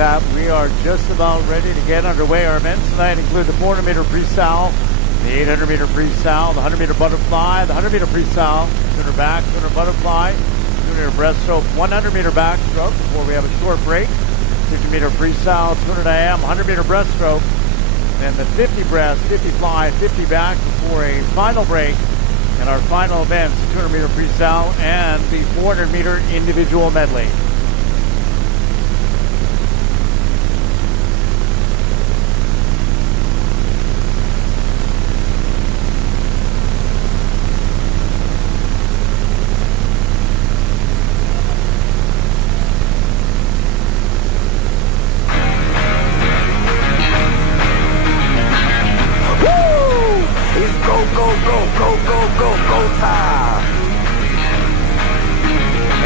that. We are just about ready to get underway. Our events tonight include the 400-meter freestyle, the 800-meter freestyle, the 100-meter butterfly, the 100-meter freestyle, 200 back, 200 butterfly, 200 breaststroke, 100-meter backstroke before we have a short break, 50-meter freestyle, 200 IM, 100-meter breaststroke, and the 50 breast, 50 fly, 50 back before a final break. And our final events, 200-meter freestyle and the 400-meter individual medley.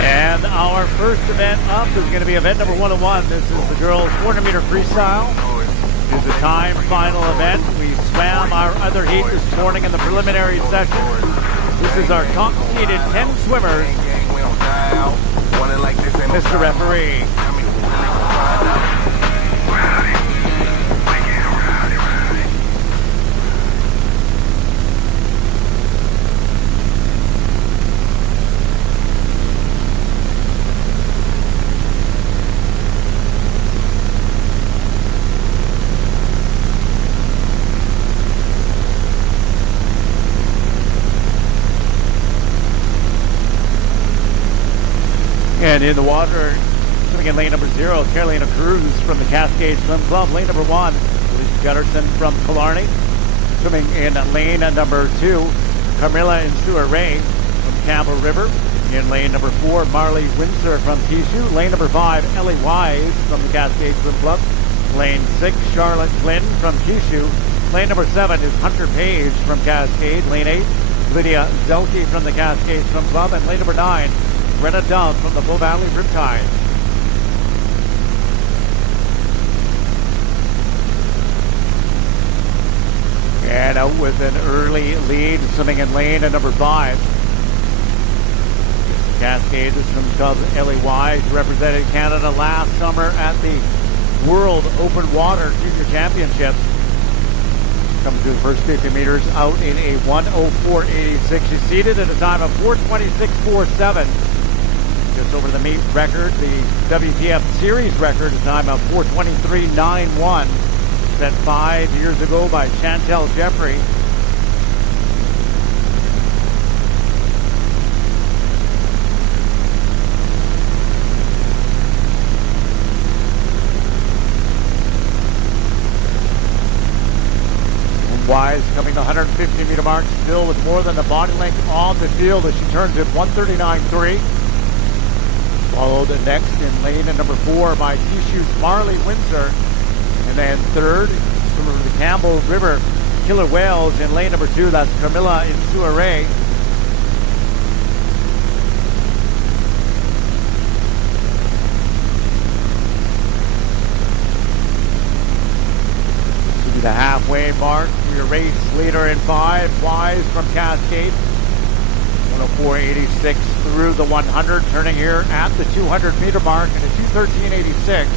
And our first event up is going to be event number 101. This is the girls' 400-meter freestyle. It is a time final event. We swam our other heat this morning in the preliminary session. This is our top seeded 10 swimmers. Mr. Referee. And in the water, swimming in lane number 0, Carolina Cruz from the Cascade Swim Club. Lane number 1, Alicia Gutterson from Killarney. Swimming in lane number 2, Carmilla and Stuart Ray from Campbell River. In lane number 4, Marley Windsor from Kishu. Lane number 5, Ellie Wise from the Cascade Swim Club. Lane 6, Charlotte Flynn from Kishu. Lane number 7 is Hunter Page from Cascade. Lane 8, Lydia Zelke from the Cascade Swim Club. And lane number 9, Brenna Dove from the Bow Valley Riptide. And out with an early lead, swimming in lane at number 5. Cascade Swim Club Ellie Wise represented Canada last summer at the World Open Water Junior Championships. Comes to the first 50 meters out in a 1:04.86. She's seated at a time of 4:26.47. Just over the meet record, the WTF Series record, a time of 4:23.91, set 5 years ago by Chantel Jeffrey. Wise coming to the 150-meter mark, still with more than a body length on the field as she turns at 1:39.3. Followed next in lane at number 4 by Kishu's Marley Windsor. And then third, from the Campbell River, Killer Whales in lane number 2. That's Camilla Insuare. This will be the halfway mark. Your race leader in 5, Wise from Cascade. 1:04.86 through the 100, turning here at the 200-meter mark at a 2:13.86.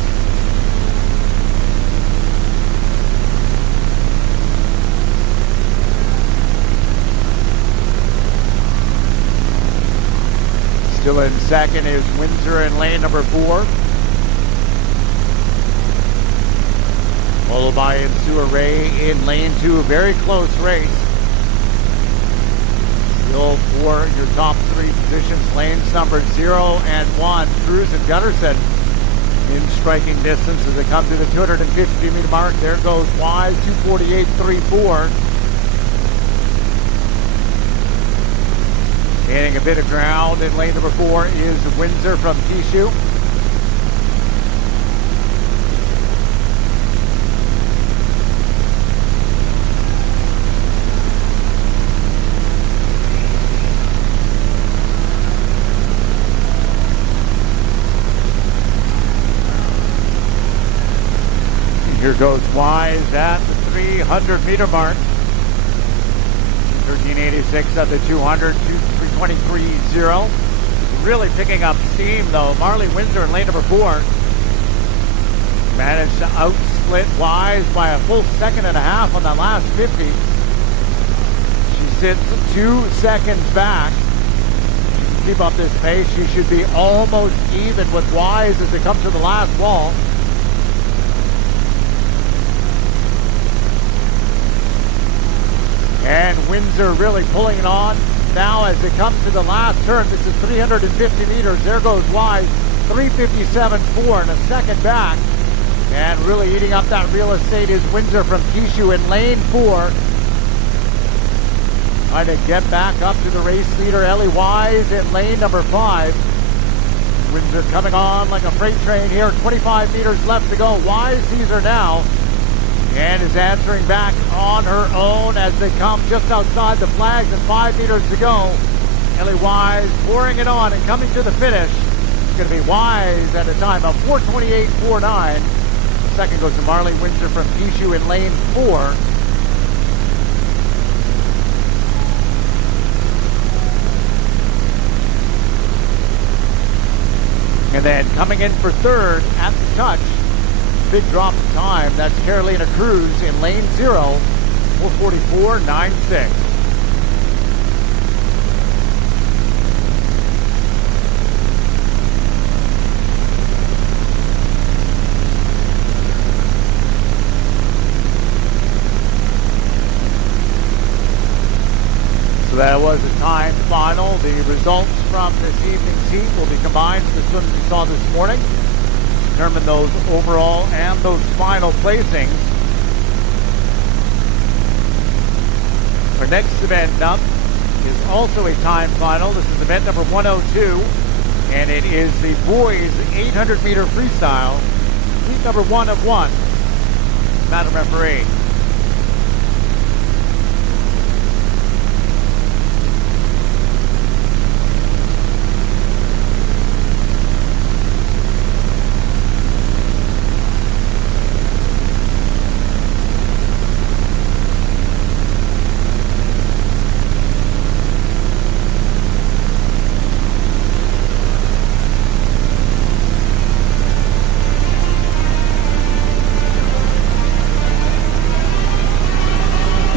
Still in second is Windsor in lane number 4. Followed by Insuare in lane 2. A very close race. Still for your top 3 positions, lanes number 0 and 1, Cruz and Gutterson in striking distance as they come to the 250-meter mark. There goes Wise, 2:48.34. Gaining a bit of ground in lane number 4 is Windsor from Kishu. Here goes Wise at the 300-meter mark. 13.86 at the 200, 3:23.0. Really picking up steam though. Marley Windsor in lane number 4. Managed to outsplit Wise by a full second and a half on that last 50. She sits 2 seconds back. Keep up this pace, she should be almost even with Wise as they come to the last wall. And Windsor really pulling it on now as it comes to the last turn. This is 350 meters. There goes Wise, 357.4 and a second back. And really eating up that real estate is Windsor from Kishu in lane 4. Trying to get back up to the race leader, Ellie Wise, in lane number 5. Windsor coming on like a freight train here. 25 meters left to go. Wise sees her now and is answering back on her own as they come just outside the flags and 5 meters to go. Ellie Wise pouring it on and coming to the finish. It's going to be Wise at a time of 4:28.49. Second goes to Marley Windsor from Kishu in lane 4. And then coming in for third at the touch, big drop in time, that's Carolina Cruz in lane 0, 4:44.96. So that was a timed final. The results from this evening's heat will be combined with the swims we saw this morning. Determine those overall and those final placings. Our next event up is also a time final. This is event number 102, and it is the boys 800 meter freestyle, heat number 1 of 1. Madam Referee.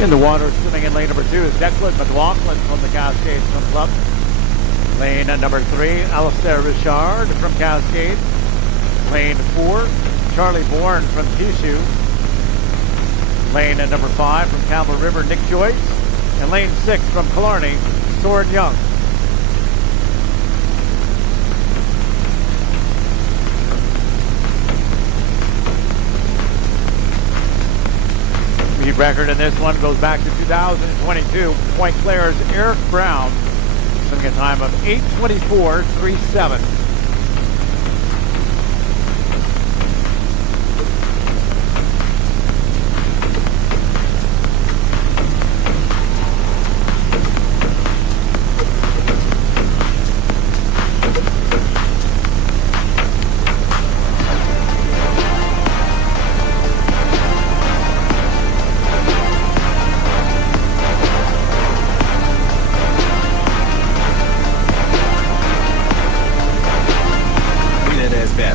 In the water, swimming in lane number 2 is Declan McLaughlin from the Cascades Swim Club. Lane number 3, Alistair Richard from Cascades. Lane 4, Charlie Bourne from Kishu. Lane number 5 from Campbell River, Nick Joyce. And lane 6 from Killarney, Soren Young. The record in this one goes back to 2022. Point Claire's Eric Brown, swimming a time of 8:24.37.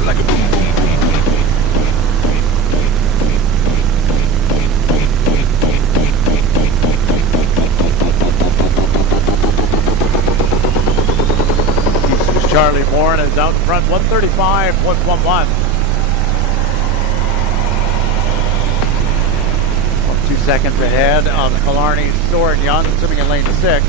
Like a boom, boom, boom, boom, boom. Charlie Bourne is out in front, 135.11. 2 seconds ahead of Killarney's Soren Young, swimming in lane 6.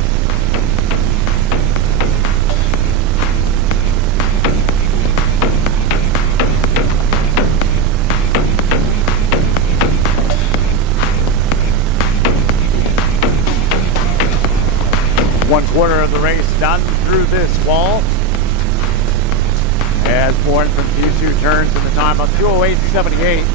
One quarter of the race done through this wall. As Bourne from Kishu turns in the time of 2:08.78.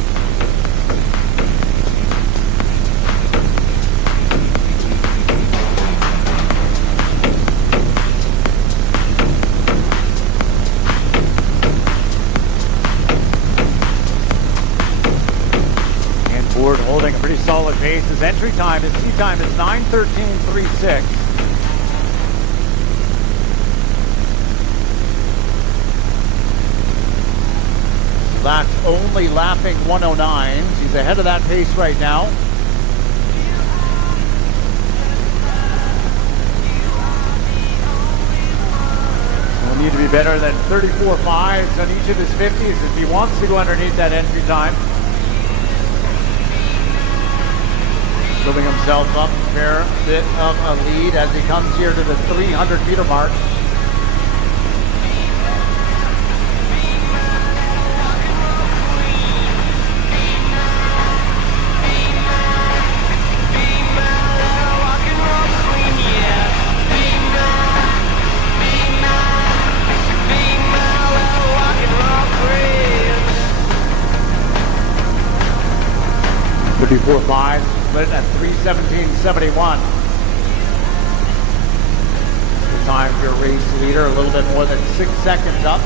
And Ford holding a pretty solid pace. His entry time, his sea time is 9:13.36. That's only lapping 109. He's ahead of that pace right now. He'll need to be better than 34.5s on each of his 50s if he wants to go underneath that entry time. Building himself up a fair bit of a lead as he comes here to the 300-meter mark. Before 5, split at 3:17.71. The time for your race leader, a little bit more than 6 seconds up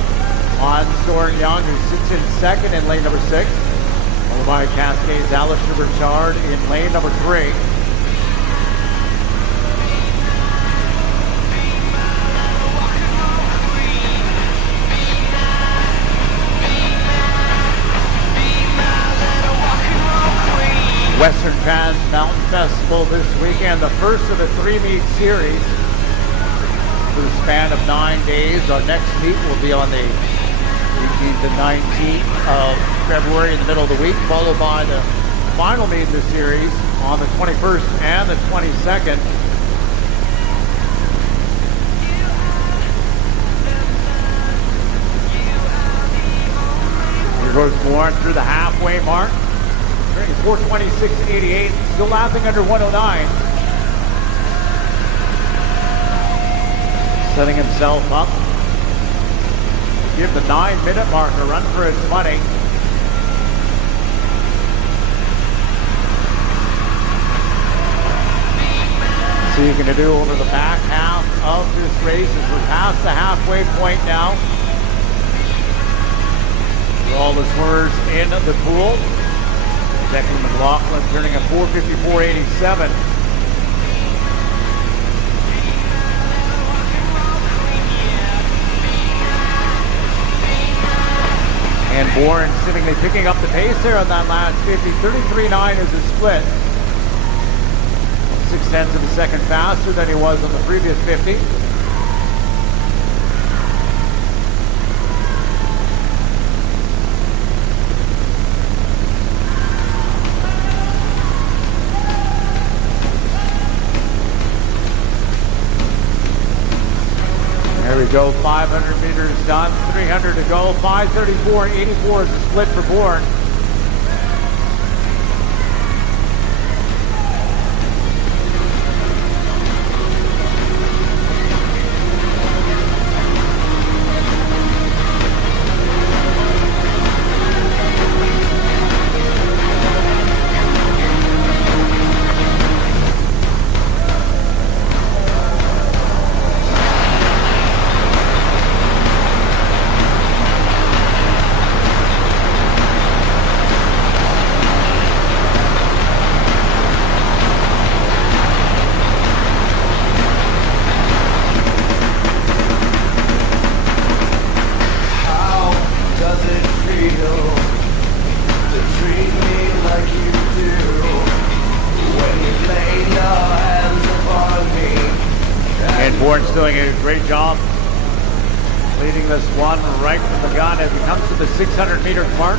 on Soren Young, who sits in second in lane number 6. Followed by Cascades Alistair Richard in lane number 3. Western Transmountain Festival this weekend, the first of the 3-meet series for the span of 9 days. Our next meet will be on the 18th and 19th of February in the middle of the week, followed by the final meet in the series on the 21st and the 22nd. Here goes Warren through the halfway mark. 4:26.88, still lapping under 109. Setting himself up. Give the 9-minute mark a run for its money. See what you're going to do over the back half of this race as we're past the halfway point now. All the swimmers in the pool. Declan McLaughlin turning a 4:54.87. And Bourne seemingly picking up the pace there on that last 50. 33.9 is a split. 0.6 of a second faster than he was on the previous 50. There we go, 500 meters done, 300 to go, 5:34.84 is the split for Bourne. Bourne's doing a great job leading this one right from the gun as he comes to the 600 meter mark.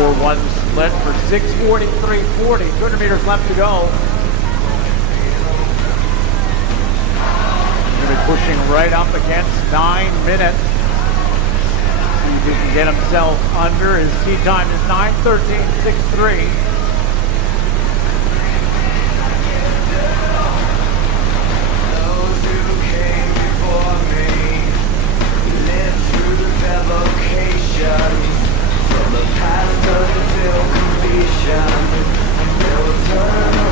2-4-1 split for 6:43.40. 200 meters left to go. Going to be pushing right up against 9 minutes. See if he can get himself under. His tee time is 9:13.63. From the past until completion,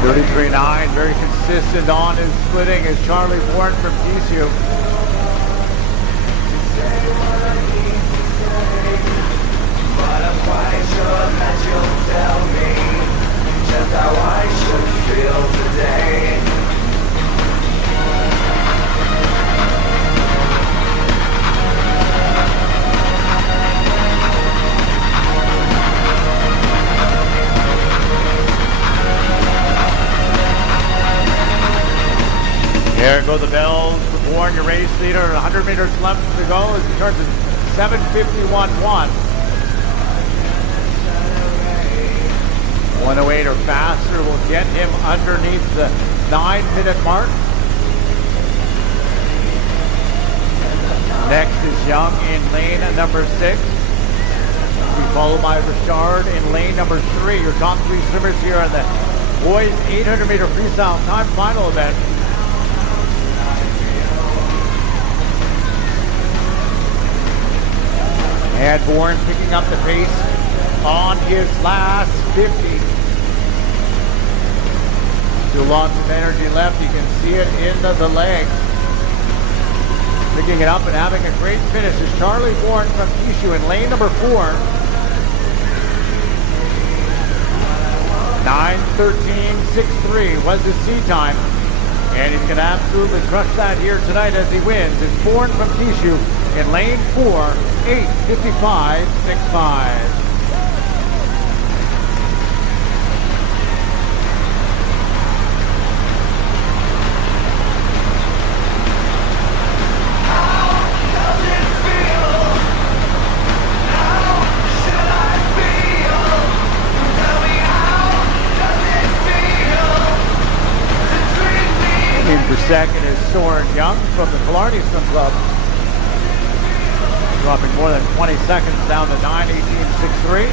33.9, very consistent on his splitting is Charlie Warren from TCU. but I'm quite sure that you'll tell me just how I should feel today. There go the bells for Bourne, your race leader. 100 meters left to go as he turns at 7:51.1. 108 or faster will get him underneath the 9-minute mark. Next is Young in lane number 6. Followed by Richard in lane number 3. Your top 3 swimmers here on the boys 800 meter freestyle time final event. And Bourne picking up the pace on his last 50. Still lots of energy left. You can see it in the legs. Picking it up and having a great finish is Charlie Bourne from Kishu in lane number 4. 9:13.63 was his seed time. And he's going to absolutely crush that here tonight as he wins. It's Bourne from Kishu in lane 4, 8:55.65. For second is Soren Young from the Killarney Swim Club. Dropping more than 20 seconds down to 9:18.63.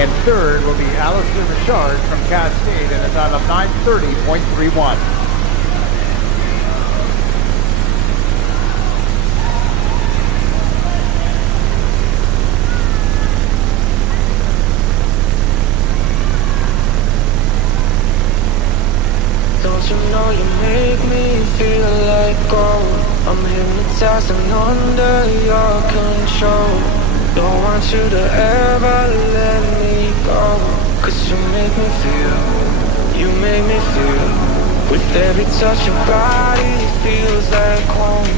And third will be Alistair Richard from Cascade in a time of 9:30.31. Don't you know you make me feel like gold? I'm hypnotized and under your control. Don't want you to ever let me go. 'Cause you make me feel with every touch your body feels like home.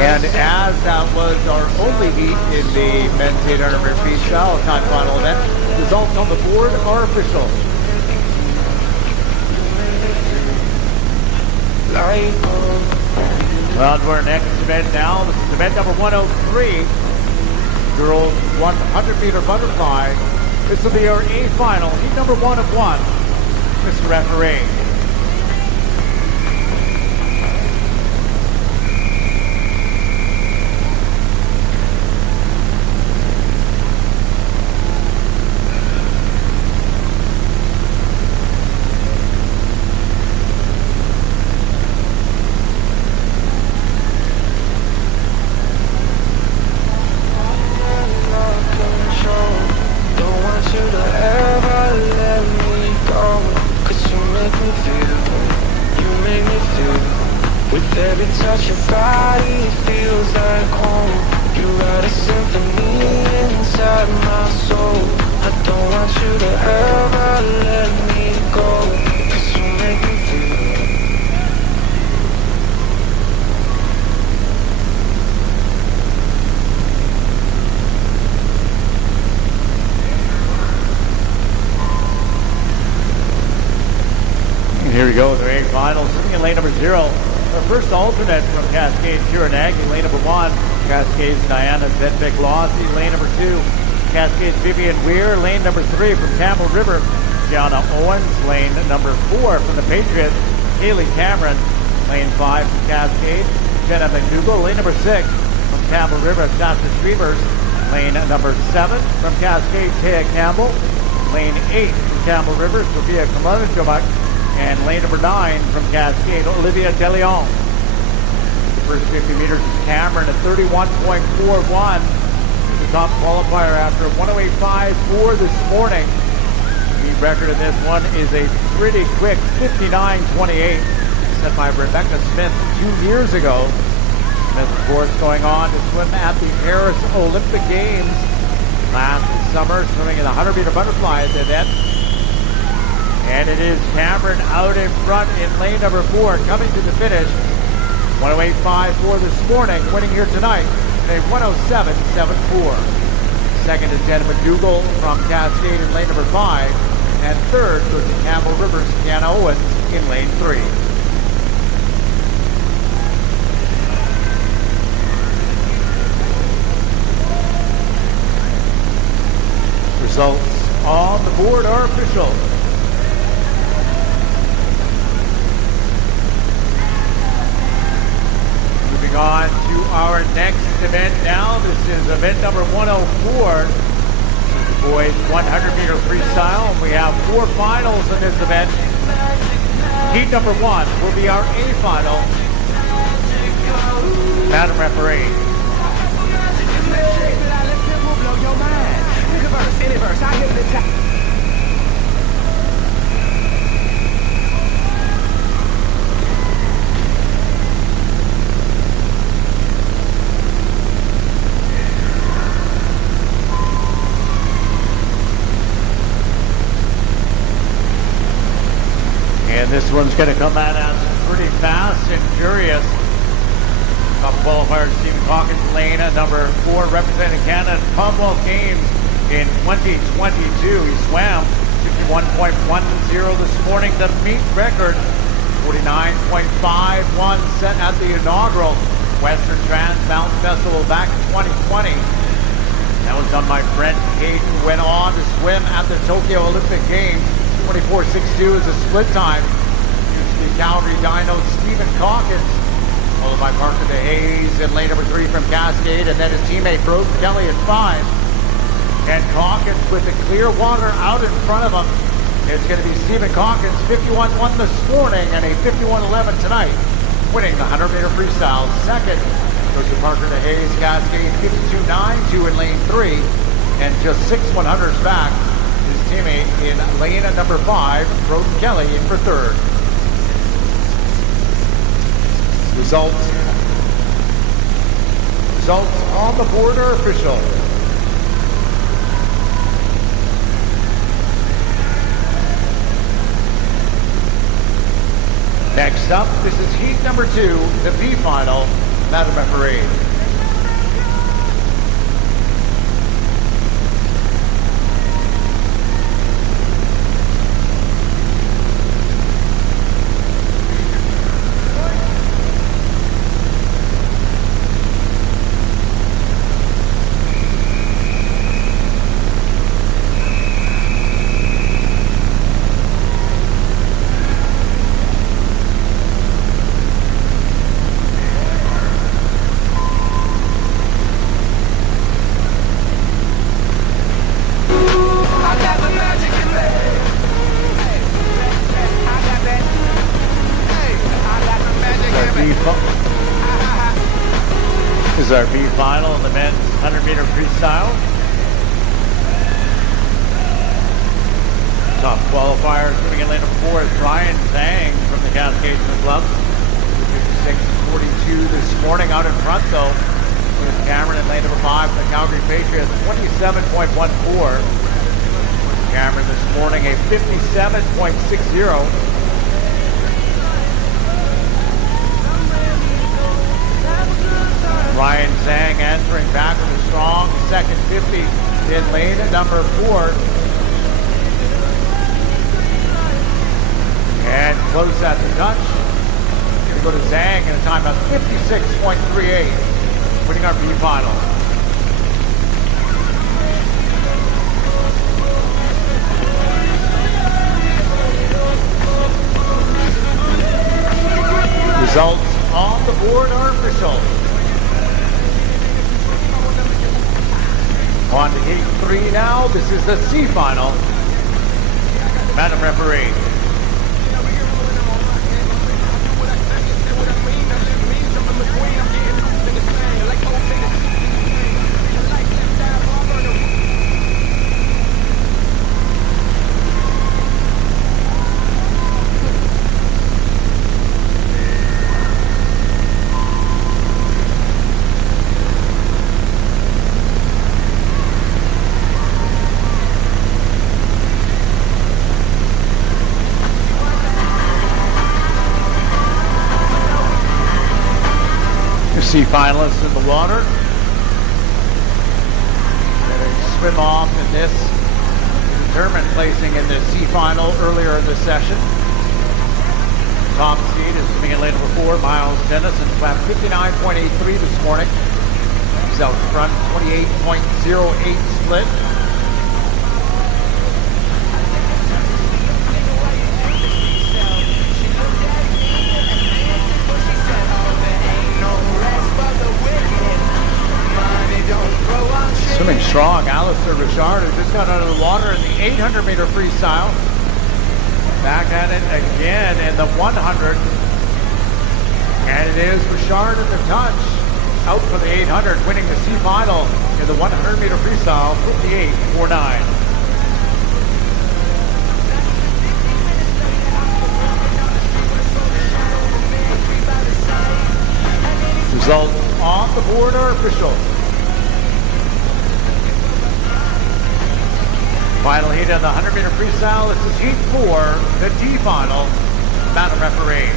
And as that was our only heat in the men's 800 meter freestyle time final event, results on the board are official. Well, to our next event now. This is event number 103. Girls 100 meter butterfly. This will be our A final. Heat number 1 of 1. Mr. Referee. Every touch your body feels like home. You write a symphony inside my soul. I don't want you to ever let me go. 'Cause you make me feel. And here we go with the A finals. Sitting in lane number 0. Our first alternate from Cascade, Kiranagi, lane number 1. Cascade's Diana Zetvick-Lossie, lane number 2. Cascade's Vivian Weir, lane number 3 from Camel River. Gianna Owens, lane number 4 from the Patriots. Haley Cameron, lane 5 from Cascade. Jenna McDougall, lane number 6 from Camel River. Sasha Streamers, lane number 7 from Cascade. Taya Campbell, lane 8 from Camel River. Sophia Kalamanjovak. And lane number 9 from Cascade, Olivia DeLeon. The first 50 meters is Cameron at 31.41. The top qualifier after 108.54 this morning. The record in this one is a pretty quick 59.28, set by Rebecca Smith 2 years ago. Smith, of course, going on to swim at the Paris Olympic Games last summer, swimming in the 100 meter butterfly event. And it is Cameron out in front in lane number 4, coming to the finish. 108.54 this morning, winning here tonight in a 107.74. Second is Jenna McDougall from Cascade in lane number 5. and third goes to Campbell Rivers, Deanna Owens in lane 3. Results on the board are official. Moving on to our next event now. This is event number 104. Boys 100-meter freestyle. We have 4 finals in this event. Heat number 1 will be our A final. Madam Referee. And this one's going to come at us pretty fast and furious. Top qualifier Stephen Hawkins, lane number 4, representing Canada at Commonwealth Games in 2022. He swam 51.10 this morning, the meet record 49.51 set at the inaugural Western Transmountain Festival back in 2020. That was done by Brent Hayden, who went on to swim at the Tokyo Olympic Games. 24.62 is a split time. Used the Calgary Dino Stephen Hawkins, followed by Parker DeHaze in lane number 3 from Cascade, and then his teammate Brode Kelly at 5. And Hawkins with the clear water out in front of him. It's going to be Stephen Hawkins, 51.1 this morning and a 51.11 tonight, winning the 100-meter freestyle. Second goes to Parker DeHaze, Cascade, 52.92 in lane 3, and just 6 100s back. His teammate in lane number 5, Brode Kelly, in for third. Results on the board are official. Next up, this is heat number 2, the B final. Madam Referee. This is our B final in the men's 100-meter freestyle. Top qualifier coming in lane number 4 is Ryan Zhang from the Cascade Club. 56.42 this morning out in front though, with Cameron in lane number 5 from the Calgary Patriots, 27.14. Cameron this morning a 57.60. Ryan Zhang entering back with a strong second 50 in lane number 4. And close at the touch. Going to go to Zhang in a time of 56.38, winning our B final. Results on the board are official. On to heat 3 now. This is the C final. Madam Referee. C finalists in the water. Going to swim off in this Thurman placing in the C final earlier in the session. Top seed is coming in lane number 4, Miles Dennison, swam 59.83 this morning. He's out front, 28.08 split. Swimming strong, Alistair Richard, who just got out of the water in the 800-meter freestyle. Back at it again in the 100. And it is Richard at the touch. Out for the 800, winning the C final in the 100-meter freestyle, 58.49. Results on the board are official. Final heat of the 100-meter freestyle. This is heat 4, the D final. Madam referee.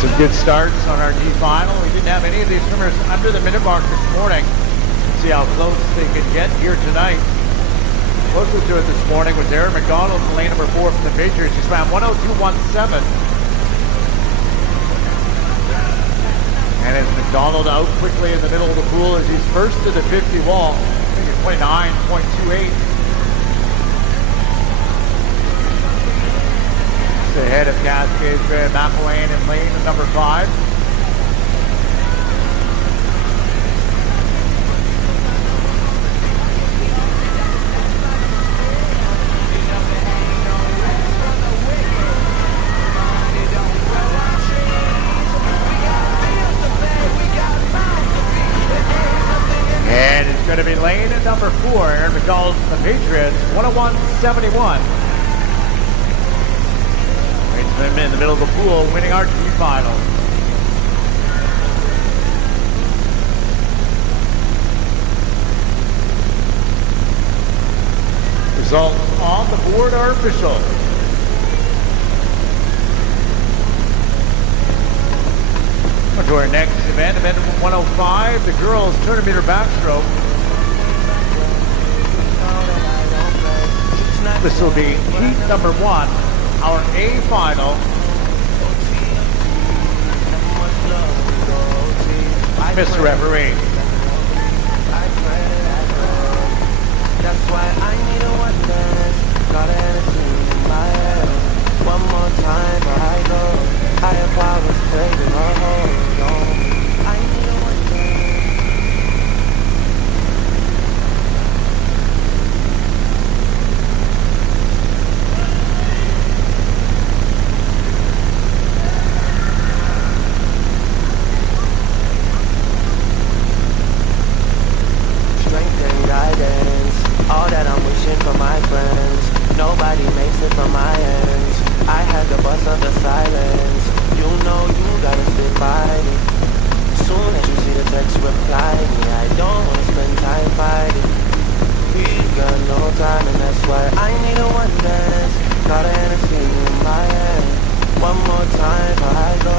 Some good starts on our D final. We didn't have any of these swimmers under the minute mark this morning. See how close they can get here tonight. Closest to it this morning was Aaron McDonald in lane number 4 from the Patriots. He swam 102.17. And as McDonald out quickly in the middle of the pool as he's first to the 50 wall. I think it's 29.28. Ahead of Cascade McElwain in lane number 5. And it's going to be lane number 4, Aaron McDonald from the Patriots, 101.71. In the middle of the pool, winning our G final. Results on the board are official. On to our next event 105, the girls 200-meter backstroke. This will be heat number 1. Our A final. Mr. Referee. That's why I need a one dance. Got anything in my head. One more time before I go. Higher powers taking a hold on. I need a one all that I'm wishing for my friends. Nobody makes it from my ends. I had the bust of the silence. You know you gotta stick by me. Soon as you see the text, reply me. I don't wanna spend time fighting. We got no time and that's why I need a one dance. Got anything in my hand. One more time before I go.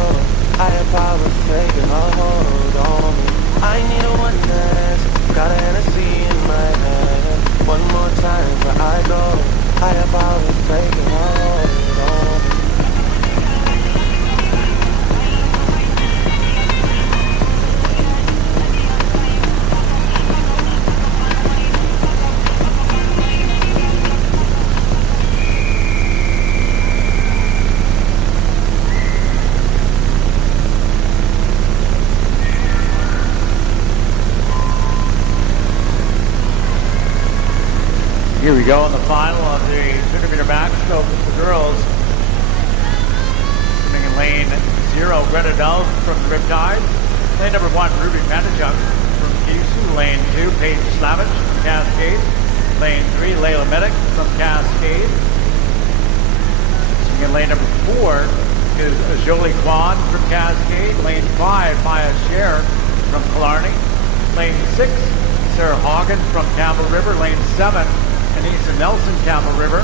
Higher powers taking a hold on me. I need a one dance. Got anything in my hand. One more time before I go. Higher powers taking a hold on me. Here we go in the final of the 200-meter backstroke with the girls. Coming in lane 0, Greta Dove from the Riptide. Lane number 1, Ruby Panachuk from Kisu. Lane 2, Paige Slavich from Cascade. Lane 3, Layla Medic from Cascade. Coming in lane number 4 is Jolie Kwan from Cascade. Lane 5, Maya Scher from Killarney. Lane 6, Sarah Hogan from Campbell River. Lane 7, Anissa Nelson, Campbell River.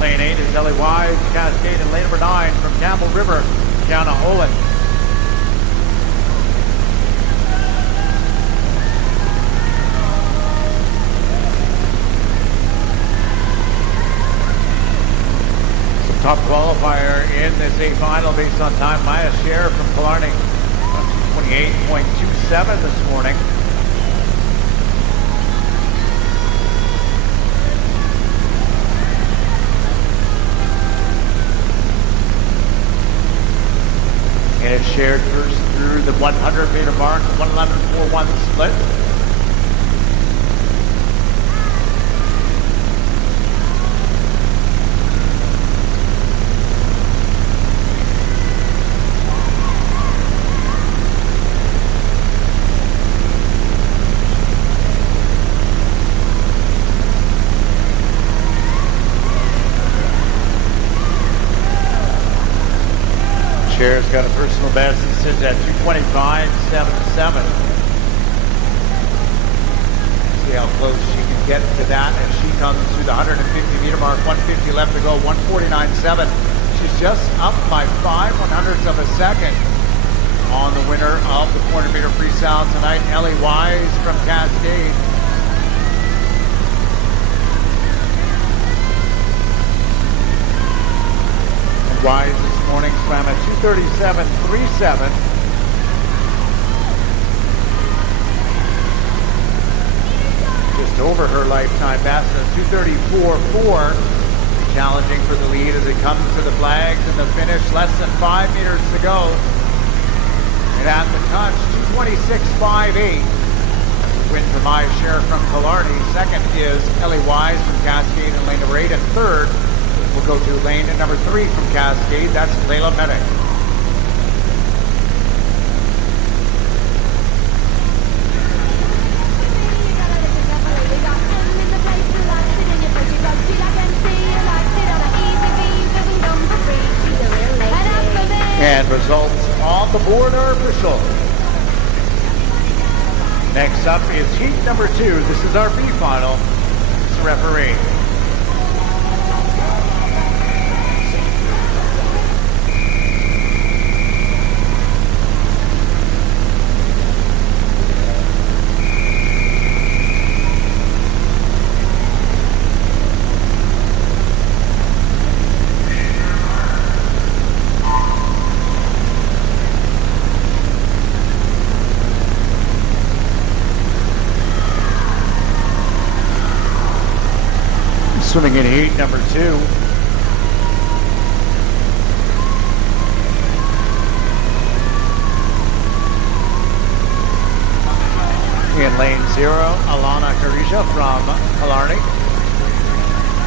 Lane 8 is Ellie Wise, Cascade. And lane number 9 from Campbell River, Kiana Olin. Top qualifier in this A final based on time. Maya Scher from Killarney, 28.27 this morning. And it's shared first through the 100-meter mark, 111.41 split. Cher's got a personal best. He sits at 2:25.77. See how close she can get to that as she comes through the 150-meter mark. 150 left to go. 149.7. She's just up by 0.05 of a second on the winner of the 400-meter freestyle tonight, Ellie Wise from Cascade. Wise this morning swam at 2:37.37. Just over her lifetime best at 2:34.4. Challenging for the lead as it comes to the flags and the finish. Less than 5 meters to go. And at the touch, 2:26.58. Win for Maya Scher from Killarney. Second is Ellie Wise from Cascade in lane number 8. And third, we'll go to lane number 3 from Cascade. That's Layla Medic. And results on the board are official. Next up is heat number 2. This is our B final. It's the referee. Swimming in heat number 2. In lane 0, Alana Carisha from Killarney.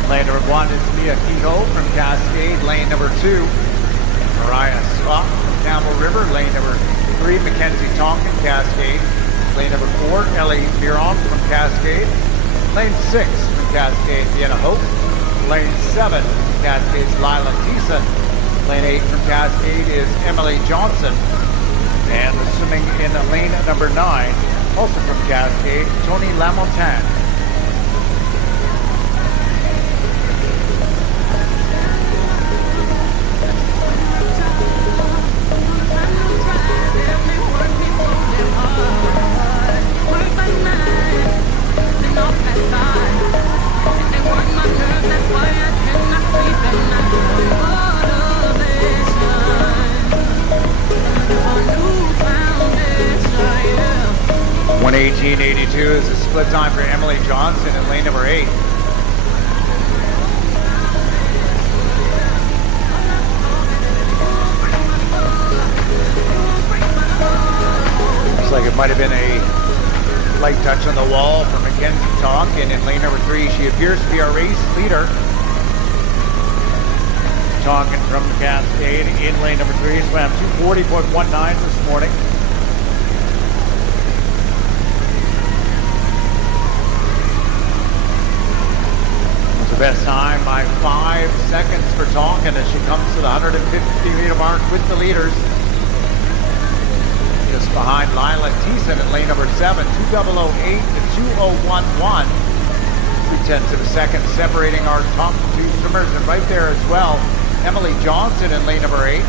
Lane number 1 is Mia Kehoe from Cascade. Lane number 2, Mariah Scott from Campbell River. Lane number 3, Mackenzie Tonkin, Cascade. Lane number 4, Ellie Miron from Cascade. Lane 6, Cascade, Vienna Hope. Lane 7, Cascade's Lila Tisa. Lane 8 from Cascade is Emily Johnson. And swimming in lane number 9, also from Cascade, Tony Lamontagne. Why I cannot sleep at night. 1:18.82 is the split time for Emily Johnson in lane number 8. Looks like it might have been a light touch on the wall for Mackenzie Tonkin in lane number 3. She appears to be our race leader. Tonkin from Cascade in lane number 3 swam 2:40.19 this morning. best time by 5 seconds for Tonkin as she comes to the 150-meter mark with the leaders. Just behind Lila Thiessen in lane number 7, 2008 to 2011. 3/10 of a second separating our top two swimmers, and right there as well, Emily Johnson in lane number 8.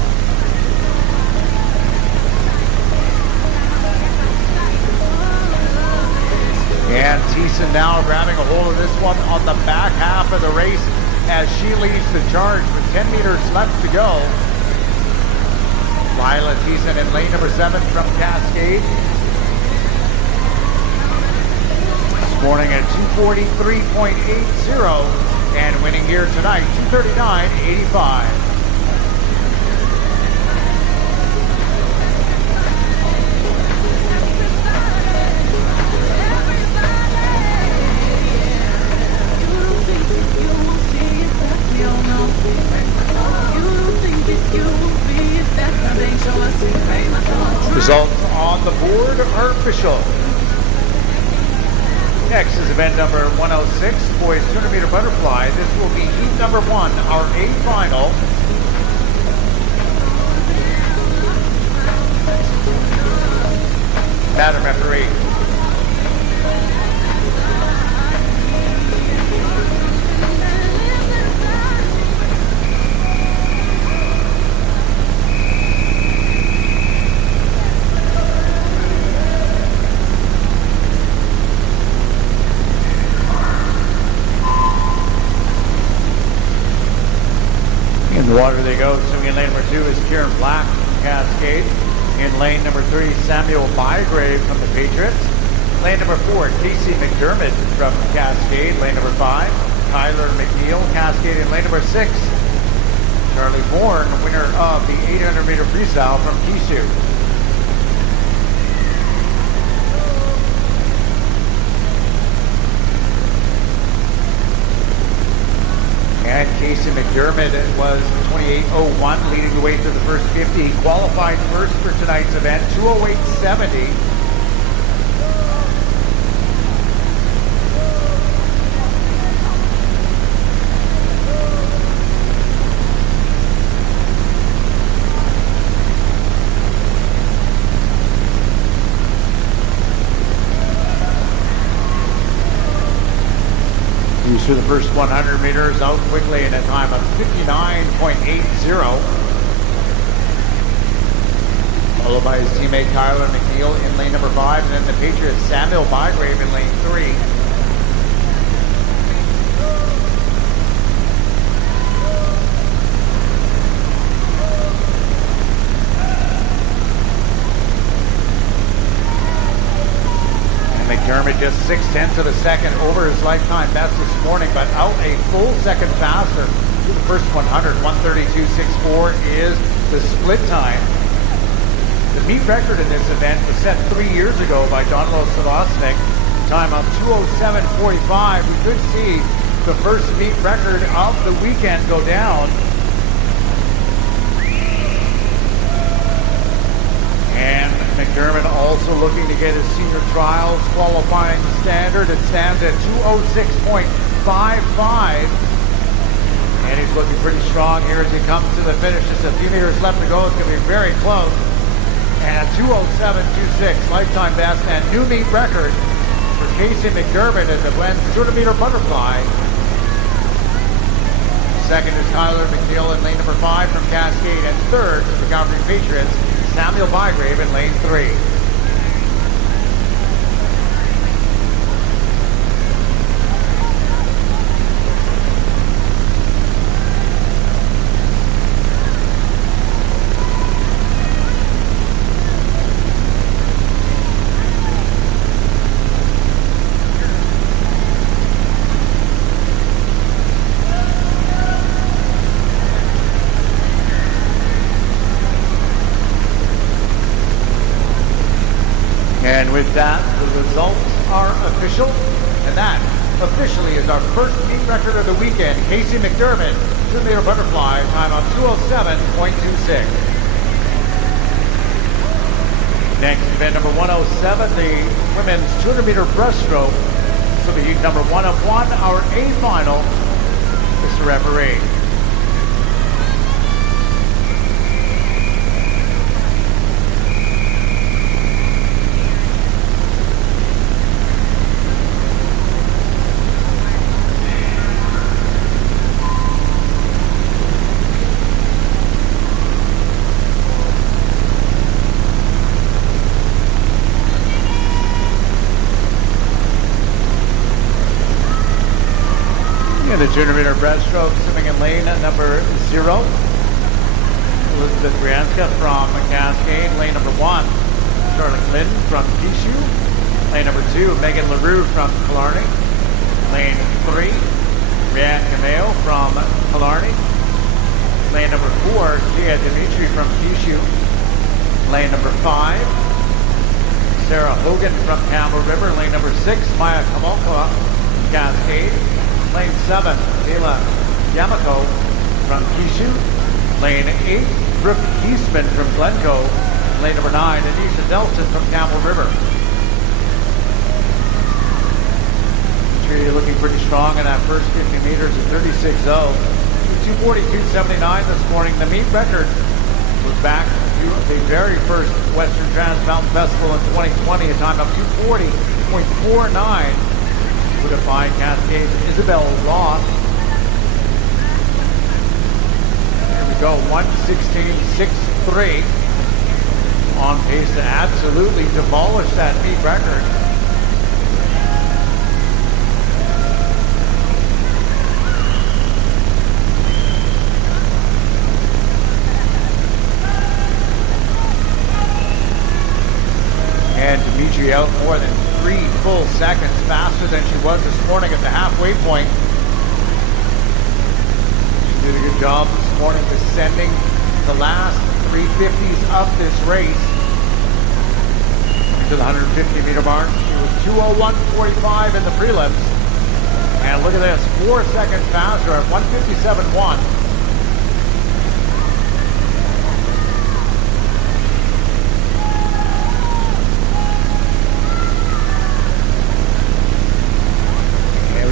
And Thiessen now grabbing a hold of this one on the back half of the race as she leads the charge with 10 meters left to go. Lila Thiessen in lane number 7 from Cascade. Scoring at 2:43.80 and winning here tonight, 2:39.85. Results on the board are official. Next is event number 106, boys 200-meter butterfly. This will be heat number 1, our A final. Madam referee. In the water they go. Swimming in lane number 2 is Kieran Black from Cascade. In lane number 3, Samuel Bygrave from the Patriots. Lane number 4, Casey McDermott from Cascade. Lane number 5, Tyler McNeil, Cascade. In lane number 6, Charlie Bourne, winner of the 800-meter freestyle from Kishu. And Casey McDermott was 28.01, leading the way through the first 50. He qualified first for tonight's event, 2:08.70. Through the first 100 meters, out quickly in a time of 59.80. Followed by his teammate Tyler McNeil in lane number 5, and then the Patriots Samuel Bygrave in lane 3. McDermott just 0.6 of a second over his lifetime best this morning, but out a full second faster to the first 100. 1:32.64 is the split time. The meet record in this event was set 3 years ago by Donalo Savosnik, time of 2:07.45. We could see the first meet record of the weekend go down. And McDermott also looking to get his senior trials qualifying standard. It stands at 2:06.55. And he's looking pretty strong here as he comes to the finish. Just a few meters left to go. It's going to be very close. And a 2:07.26 lifetime best and new meet record for Casey McDermott as it wins 200-meter butterfly. Second is Tyler McNeil in lane number 5 from Cascade. And third is the Calgary Patriots, Samuel Bygrave in lane 3. And with that, the results are official. And that officially is our first meet record of the weekend. Casey McDermott, 200-meter butterfly, time of 2:07.26. Next, event number 107, the women's 200-meter breaststroke. This will be heat number 1 of 1, our A final. Mr. Referee. The 200-meter breaststroke swimming in lane number 0. Elizabeth Brianska from Cascade. Lane number 1, Charlotte Clinton from Kishu. Lane number 2, Megan LaRue from Killarney. Lane 3, Rhiannon Cameo from Killarney. Lane number 4, Tia Dimitri from Kishu. Lane number 5, Sarah Hogan from Campbell River. Lane number 6, Maya Kamalka from Cascade. Lane 7, Kayla Yamako from Kishu. Lane 8, Brooke Eastman from Glencoe. Lane number 9, Anisha Delson from Campbell River. Sure, you're looking pretty strong in that first 50 meters at 36.0. 240, 279 this morning. The meet record was back to the very first Western Transmountain Festival in 2020, a time of 240.49. Would have find Cascade's Isabel Roth. There we go, 1:16.63. On pace to absolutely demolish that meet record. And Dimitri out more than 3 full seconds faster than she was this morning at the halfway point. She did a good job this morning descending the last 350s of this race to the 150-meter mark. She was 2:01.45 in the prelims. And look at this, 4 seconds faster at 1:57.1.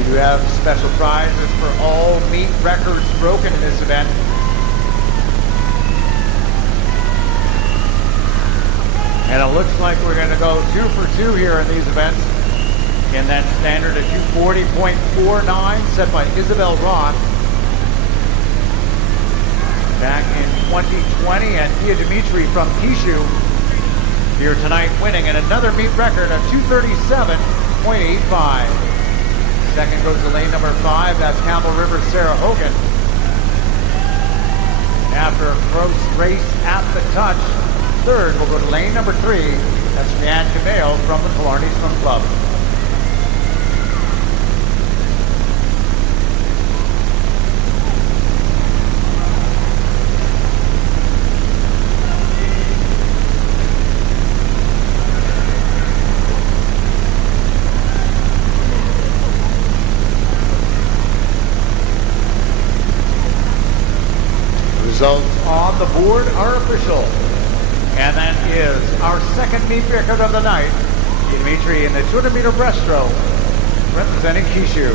We have special prizes for all meet records broken in this event. And it looks like we're going to go 2 for 2 here in these events. In that standard at 240.49 set by Isabel Roth back in 2020, and Tia Dimitri from Kishu here tonight winning at another meet record of 237.85. Second goes to lane number 5. That's Campbell River's Sarah Hogan. After a close race at the touch, third will go to lane number 3. That's Rhiannon Cameo from the Killarney Swim Club. Results on the board are official. And that is our second meet record of the night. Dimitri in the 200-meter breaststroke, representing Kishu.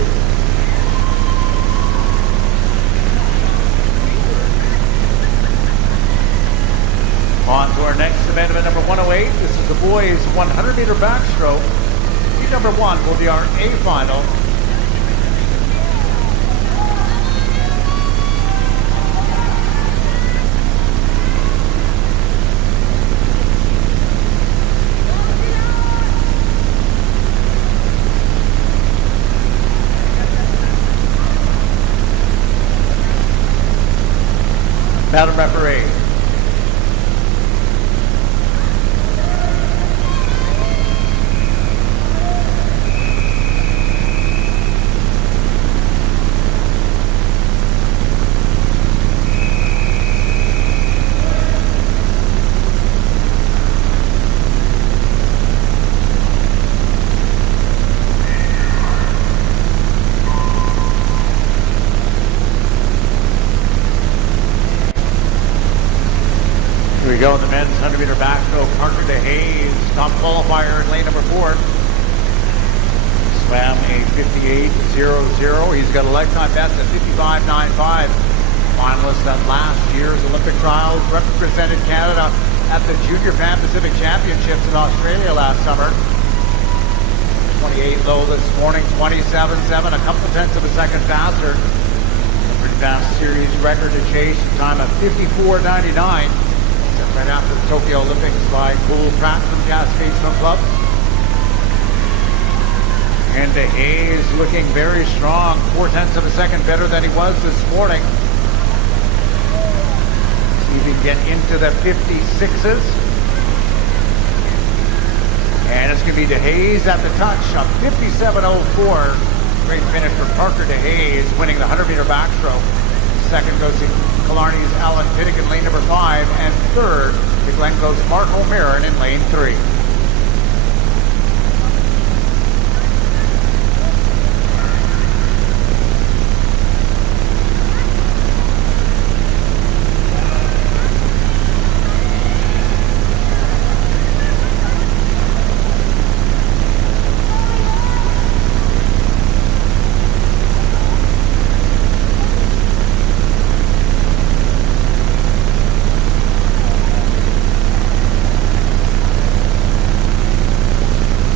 On to our next event number 108. This is the boys 100-meter backstroke. Heat number 1 will be our A final. Madam Referee. Here we go in the men's 100-meter backstroke. Parker DeHaze, top qualifier in lane number 4. swam a 58.00. He's got a lifetime best of 55.95. Finalist at last year's Olympic trials, represented Canada at the Junior Pan Pacific Championships in Australia last summer. 28 low this morning, 27.7, a couple of tenths of a second faster. Pretty fast series record to chase, time of 54.99. Set right after the Tokyo Olympics by Cole Pratt from Cascade Swim Club. And Hayes looking very strong, 4 tenths of a second better than he was this morning. See if he can get into the 56s. And it's going to be DeHaze at the touch of 57.04. Great finish for Parker DeHaze, winning the 100-meter backstroke. Second goes to Killarney's Alan Pittick in lane number 5. And third to Glencoe's Mark O'Meara in lane 3.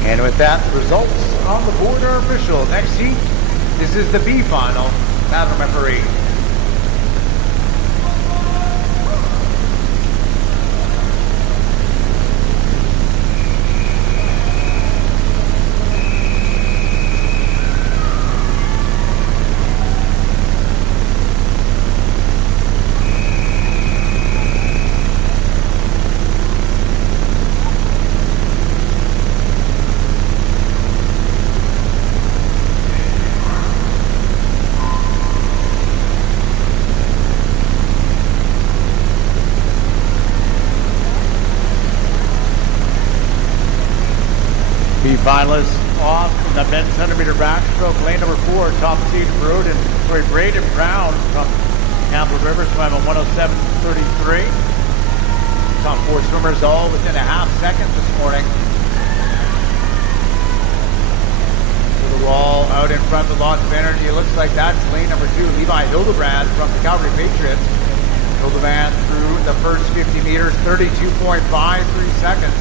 And with that, the results on the board are official. Next heat, this is the B final. Madam referee. Finalists off in the men's 100-meter backstroke, lane number 4, top seed Braden Brown from Campbell River swam a 107.33. Top 4 swimmers all within a half second this morning. To the wall out in front with lots of energy. It looks like that's lane number 2, Levi Hildebrand from the Calgary Patriots. Hildebrand through the first 50 meters, 32.53 seconds.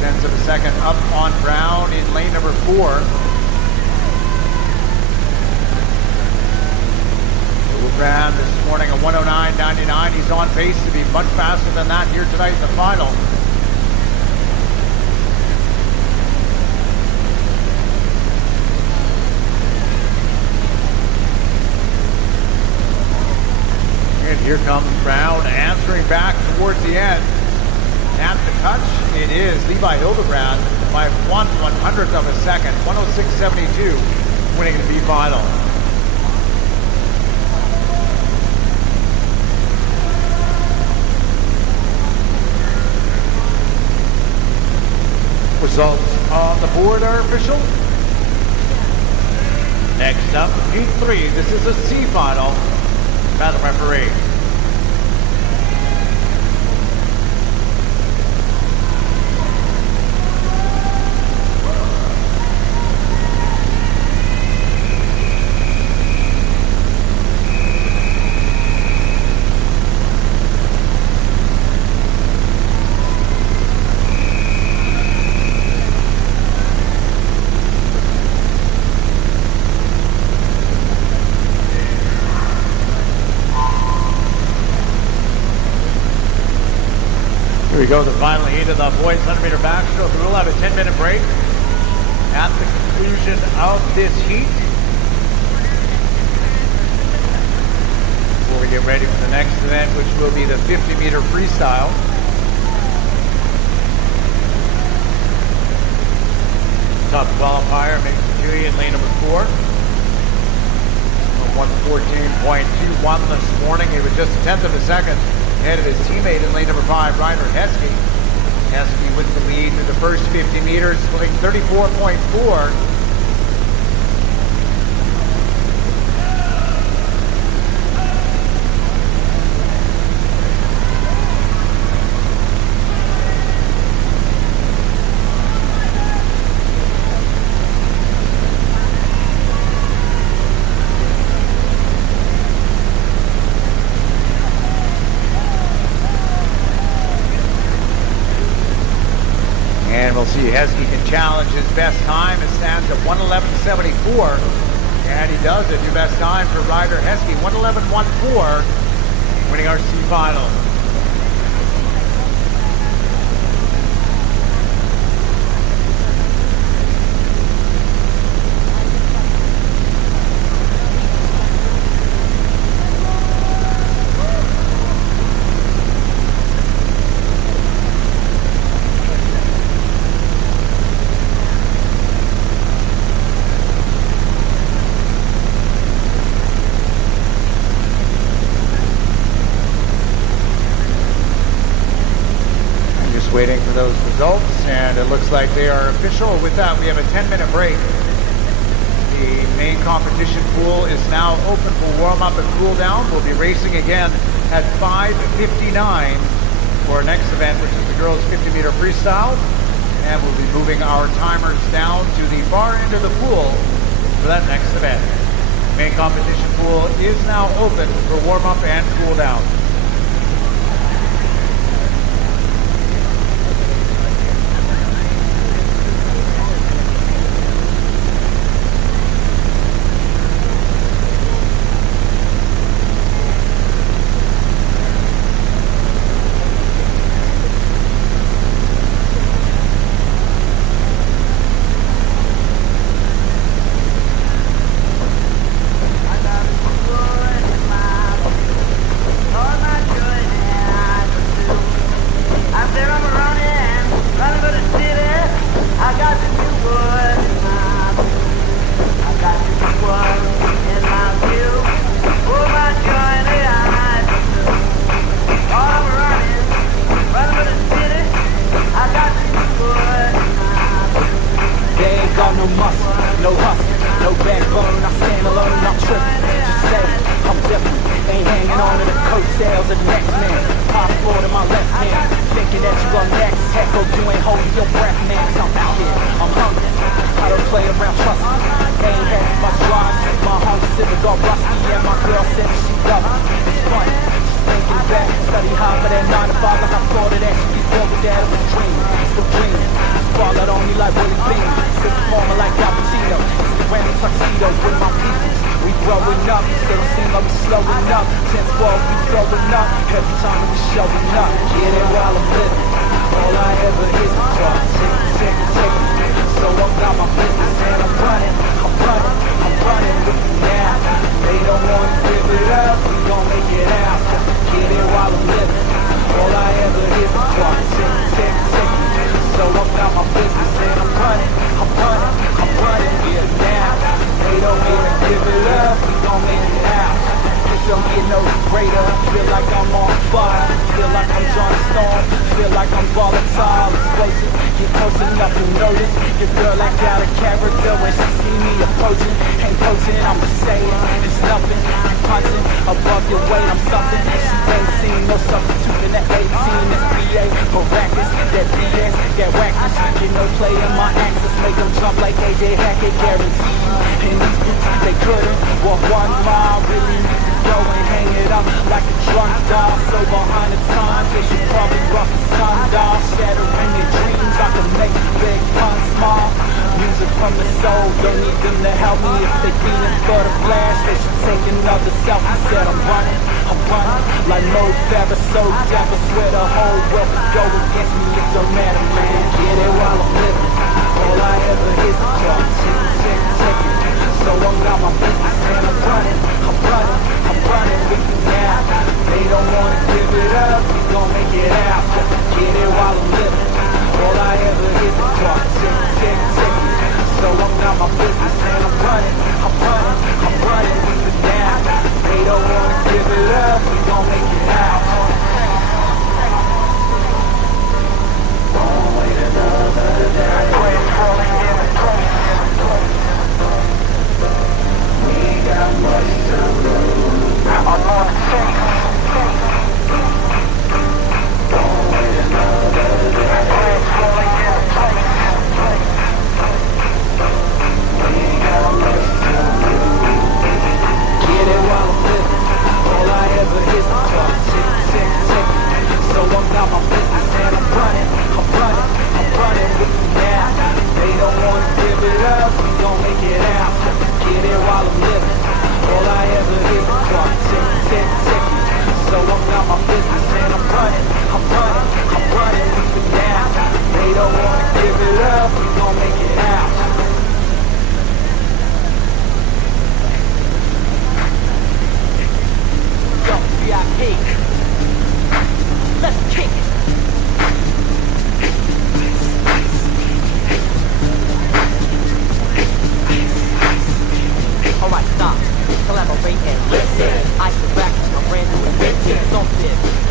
Tenths of a second up on Brown in lane number 4. Hildebrand this morning a 109.99. He's on pace to be much faster than that here tonight in the final. And here comes Brown answering back towards the end. At the touch, it is Levi Hildebrand by 1/100th of a second, 106.72, winning the B final. Results on the board are official. Next up, Heat 3. This is a C final. Madam referee. Here we go, the final heat of the boys 100-meter backstroke. We'll have a 10-minute break at the conclusion of this heat. Before we get ready for the next event, which will be the 50-meter freestyle. Top qualifier, Mick Julie in lane number 4. 114.21 this morning. He was just a tenth of a second ahead of his teammate in lane number 5, Ryder Heskey. Heskey with the lead in the first 50 meters, splitting 34.4. see Heskey can challenge his best time. It stands at 1:11.74, and he does it. Your best time for Ryder Heskey, 1:11.14, winning our C final. Waiting for those results, and it looks like they are official. With that, we have a 10-minute break. The main competition pool is now open for warm-up and cool-down. We'll be racing again at 5:59 for our next event, which is the girls' 50-meter freestyle. And we'll be moving our timers down to the far end of the pool for that next event. The main competition pool is now open for warm-up and cool-down.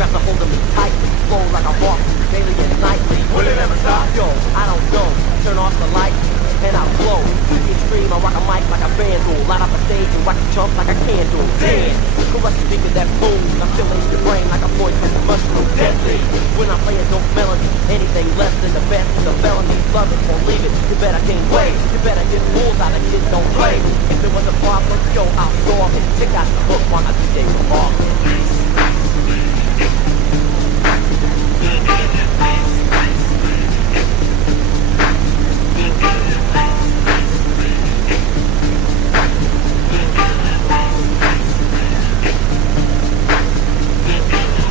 grabs a hold of me tightly, flow like a hawk daily and nightly. Will it ever stop? Yo, I don't know. Turn off the lights and I blow. To the extreme, I rock a mic like a vandal. Light up a stage and rock a chump like a candle. Dance, caress the speaker that boom. I'm filling your brain like a poisonous mushroom. Deadly, when I play a dope melody. Anything less than the best is a felony. Love it or leave it, you better gain weight. You better get fools out of kids, don't play. If there was a problem, yo, I'll solve it. Check out the hook while I DJ remark it.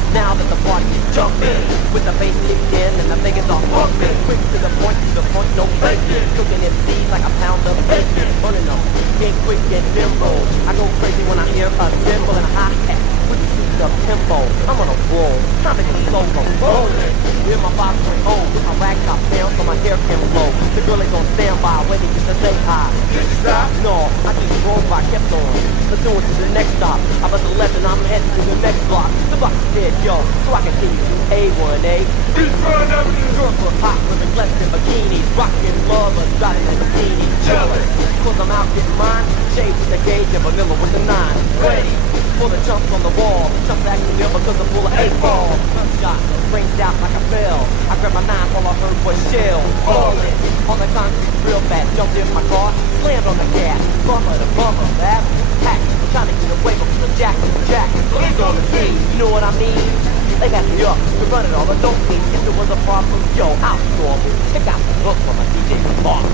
Now that the party is jumping, with the bass kicked in and the niggas are bumping, quick to the point, no faking, cooking it seeds like a pound of bacon, running them, get quick, get nimble. I go crazy when I hear a cymbal and a hi-hat with the seeds of tempo. I'm on a roll, time to get slow from rolling. Hear my box from home, with my rag top down so my hair can blow. The girl ain't gon' stand by, waiting just to say hi. Did you stop? No, I just rolled by, kept on. Pursuing to the next stop. I was a left and I'm heading to the next block. The block is dead, yo, so I continue to A1A. Girls were hot, living less than bikinis. Rockin' lovers, driving in bikinis. Jealous, cause I'm out getting mine. Shade with the gauge and vanilla with the 9. Ready for the jumps on the wall. Jump back to there because I'm full of 8 ball. Gunshot rings out like a bell. I grabbed my 9, all I heard was shell. All in, on the concrete real fast. Jumped in my car, slammed on the gas. Bumper to bumper, that pack. Trying to get away from the jack. Police on the scene, you know what I mean? They got me up, we run it all, but don't mean if there was a problem, yo, I'll storm it. Check out the hook from my DJ remark.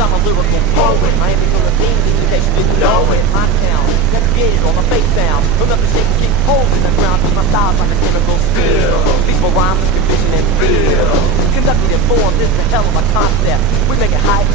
I'm a lyrical poet. Miami from the scene, in case you didn't know it. My town, navigated on the face sound. From nothing shaking, kick holes in the ground. Cause my style's like a chemical spill. These were rhymes with vision and feel. Conducted in form, this is a hell of a concept. We make it hype,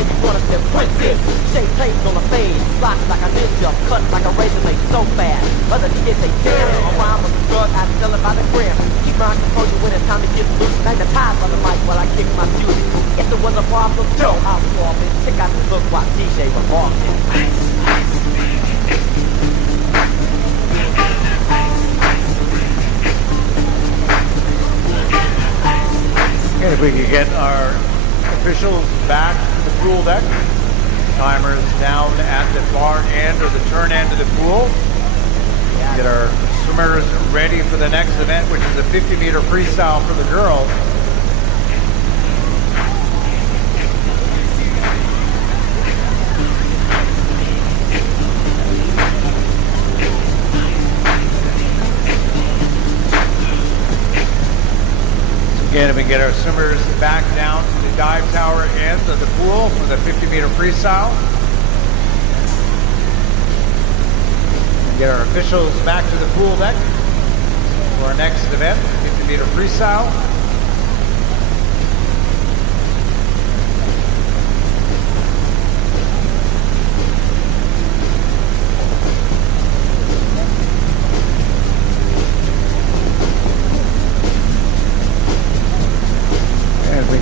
and you wanna step with this. Shade tapes on the fade, slice like a ninja, cut like a razor blade so fast. Other kids say, damn, a rhyme with a drug, I sell it by the gram. Keep my composure when it's time to get loose. Magnetized by the mic while I kick my juice. If there was a problem, yo, I'll solve it. Check out the look while DJ was walking. And if we could get our officials back to the pool deck. Timers down at the far end or the turn end of the pool. Get our swimmers ready for the next event, which is a 50-meter freestyle for the girls. Again, if we get our swimmers back down to the dive tower end of the pool for the 50-meter freestyle. Get our officials back to the pool deck for our next event, 50-meter freestyle.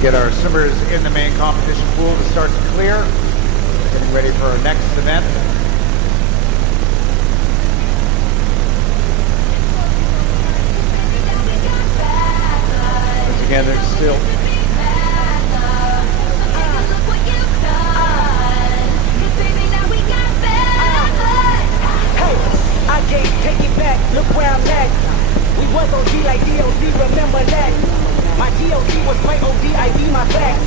Get our swimmers in the main competition pool to start to clear. Getting ready for our next event. Once again, there's still I can't take it back, look where I'm at. We was OG like DOC, remember that. My DOC was my OD, I be my facts.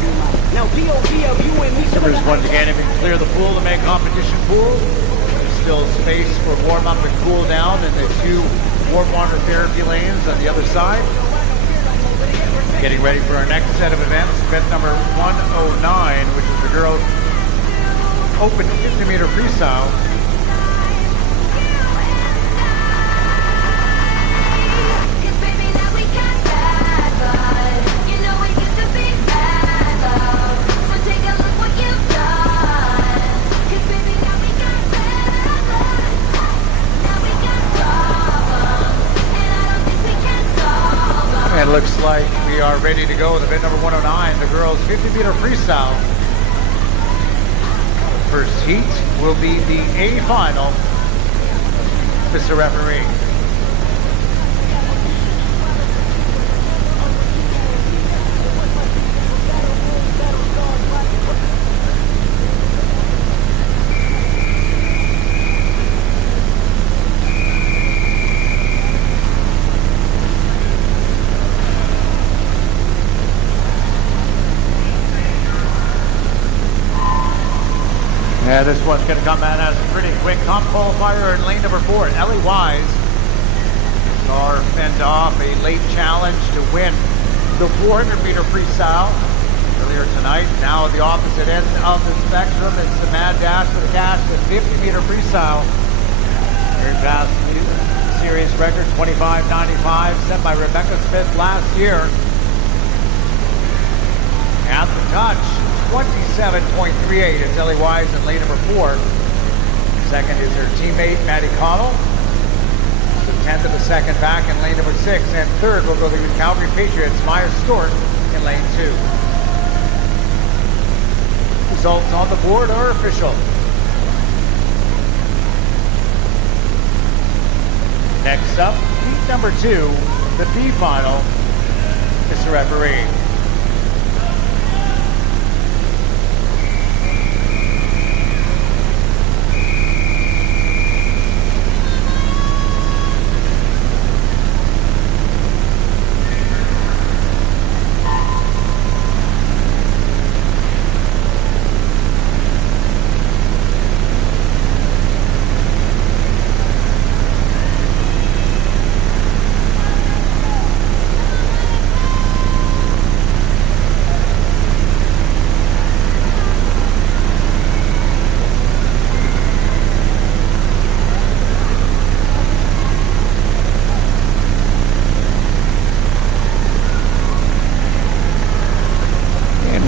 Now POV of you and me. Swimmers once again, if you can clear the pool, the main competition pool. There's still space for warm up and cool down in the 2 warm water therapy lanes on the other side. Getting ready for our next set of events, event number 109, which is the girls' open 50-meter freestyle. And it looks like we are ready to go with event number 109, the girls 50-meter freestyle. First heat will be the A final. Mr. Referee. Yeah, this one's going to come out as a pretty quick comp qualifier in lane number 4. Ellie Wise are fended off a late challenge to win the 400-meter freestyle earlier tonight. Now at the opposite end of the spectrum, it's the mad dash for the cash, the 50-meter freestyle. Very fast series record, 25:95, set by Rebecca Smith last year. At the touch, 27.38 is Ellie Wise in lane number 4. Second is her teammate, Maddie Connell. The 10th of a second back in lane number 6. And third will go to the Calgary Patriots, Maya Stewart in lane 2. Results on the board are official. Next up, heat number 2, the B final. Mr. Referee.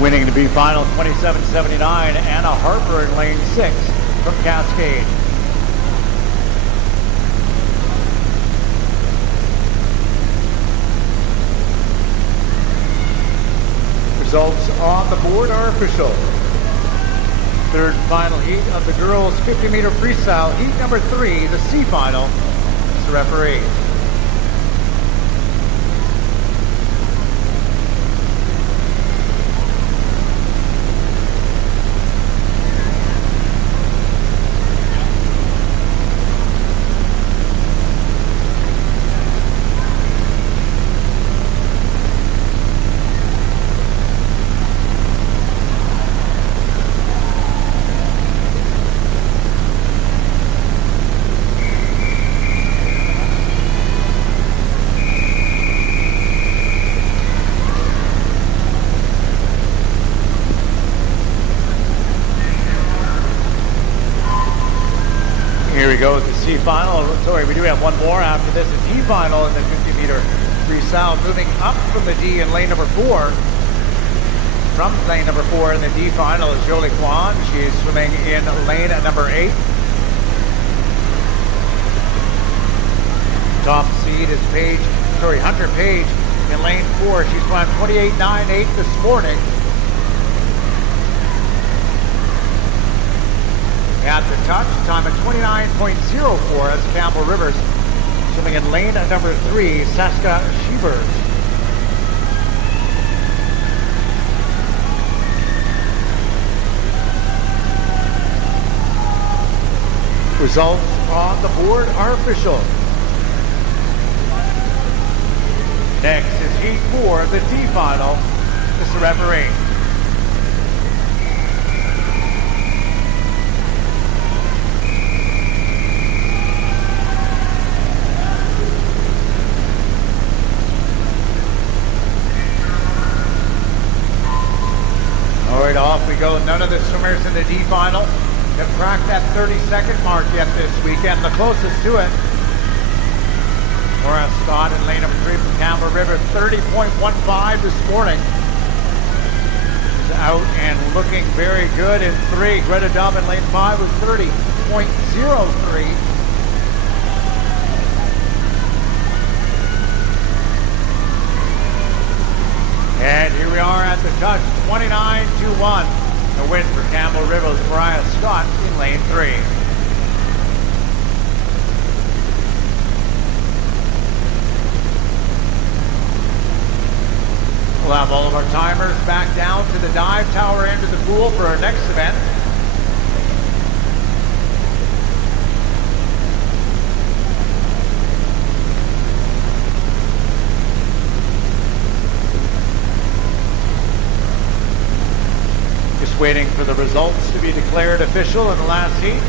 Winning the B final, 27.79, Anna Harper in lane 6 from Cascade. Results on the board are official. Third final heat of the girls 50-meter freestyle, heat number 3, the C final. It's the referee. Here we go with the C final. Sorry, we do have one more after this. The D final in the 50-meter freestyle. Moving up from the D in lane number 4. From lane number 4 in the D final is Jolie Kwan. She's swimming in lane number 8. Top seed is Hunter Page in lane 4. She swam 28.98 this morning. At the touch, time at 29.04 as Campbell Rivers swimming in lane number 3, Saska Shebers. Results on the board are official. Next is heat 4, the T final. Mr. Referee. All right, off we go. None of the swimmers in the D final have cracked that 30-second mark yet this weekend. The closest to it, Laura Scott in lane number 3 from Campbell River, 30.15 this morning. Out and looking very good in 3. Greta Dubb in lane 5 with 30.03. Touch 29-1. The win for Campbell River's Brian Scott in lane 3. We'll have all of our timers back down to the dive tower end of the pool for our next event. Just waiting for the results to be declared official in the last heat.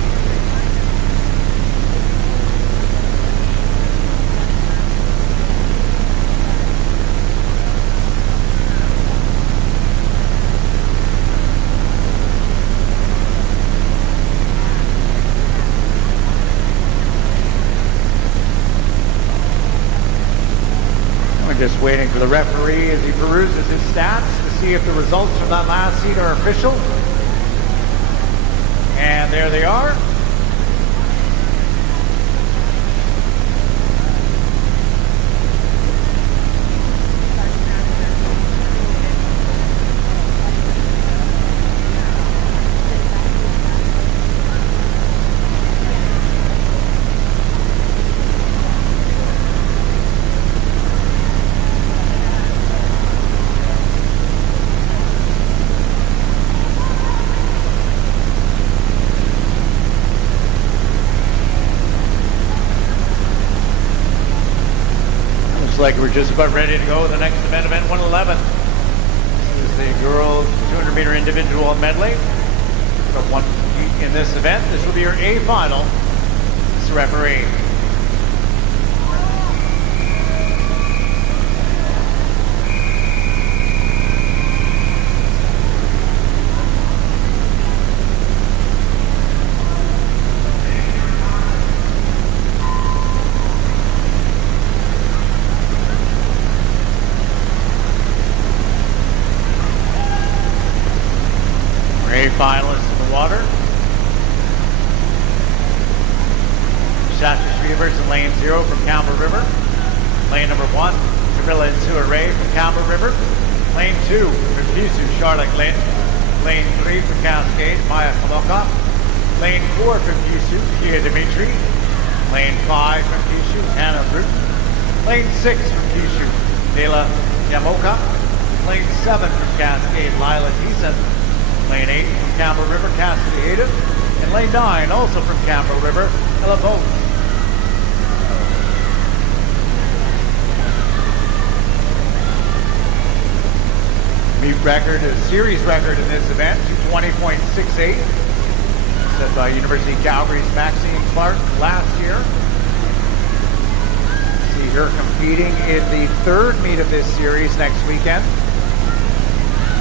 Just waiting for the referee as he peruses his stats to see if the results from that last heat are official. And there they are. Like we're just about ready to go. The next event 111. This is the girls 200 meter individual medley. Got one heat in this event. This will be your A final. This is the referee. Finalists in the water. Shasta Shreevers in lane 0 from Campbell River. Lane number 1, Camilla and Sue Ray from Campbell River. Lane 2, from Pisu, Charlotte Lynn. Lane 3 from Cascade, Maya Kaloka. Lane 4 from Pisu, Kia Dimitri. Lane 5 from Pisu, Hannah Root. Lane 6 from Pisu, Dela Yamoka. Lane 7 from Cascade, Lila Thiessen. Lane 8 from Campbell River, Cassidy Aiden. And lane 9, also from Campbell River, Ella Boat. Meet record, a series record in this event, 220.68. Set by University of Calgary's Maxine Clark last year. See her competing in the third meet of this series next weekend.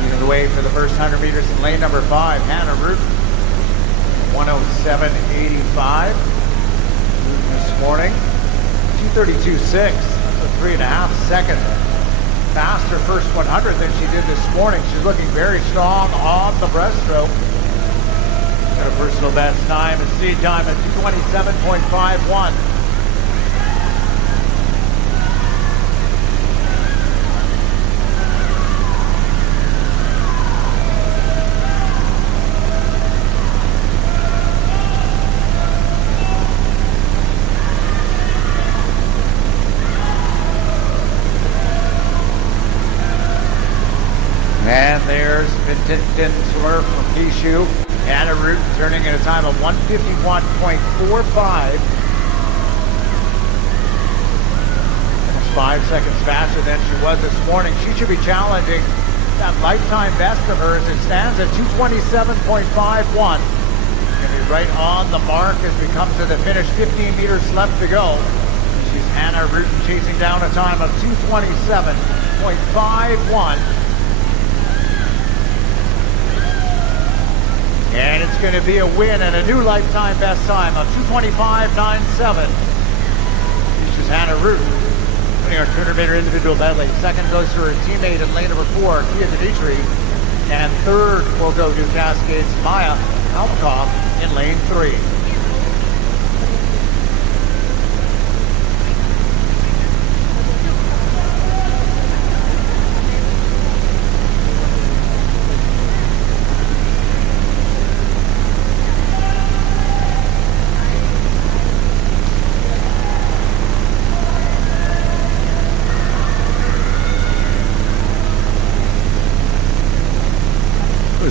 Leading the way for the first 100 meters in lane number 5, Hannah Root, 107.85 this morning, 232.6, so 3.5 seconds faster first 100 than she did this morning. She's looking very strong on the breaststroke. Got a personal best time, a seed time at 227.51. And there's Vincent Swerve from Pishu. Anna Root turning in a time of 151.45. Almost 5 seconds faster than she was this morning. She should be challenging that lifetime best of hers. It stands at 227.51. Going to be right on the mark as we come to the finish. 15 meters left to go. She's Anna Root chasing down a time of 227.51. And it's going to be a win and a new lifetime best time of 225.97. This is Hannah Root winning our 200 meter individual medley. Second goes to her teammate in lane number 4, Kia Dimitri. And third will go to Cascade's Maya Almakoff in lane 3.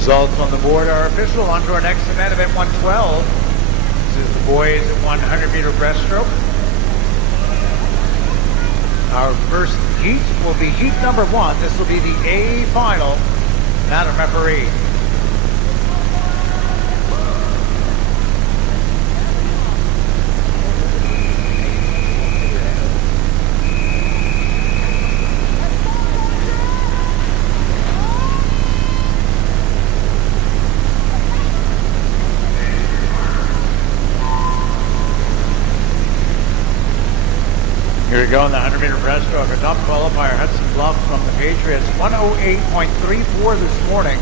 Results on the board are official. On to our next event 112. This is the boys 100-meter breaststroke. Our first heat will be heat number 1. This will be the A final. Madam referee. Here we go in the 100-meter breaststroke. Our top qualifier, Hudson Bluff from the Patriots, 108.34 this morning.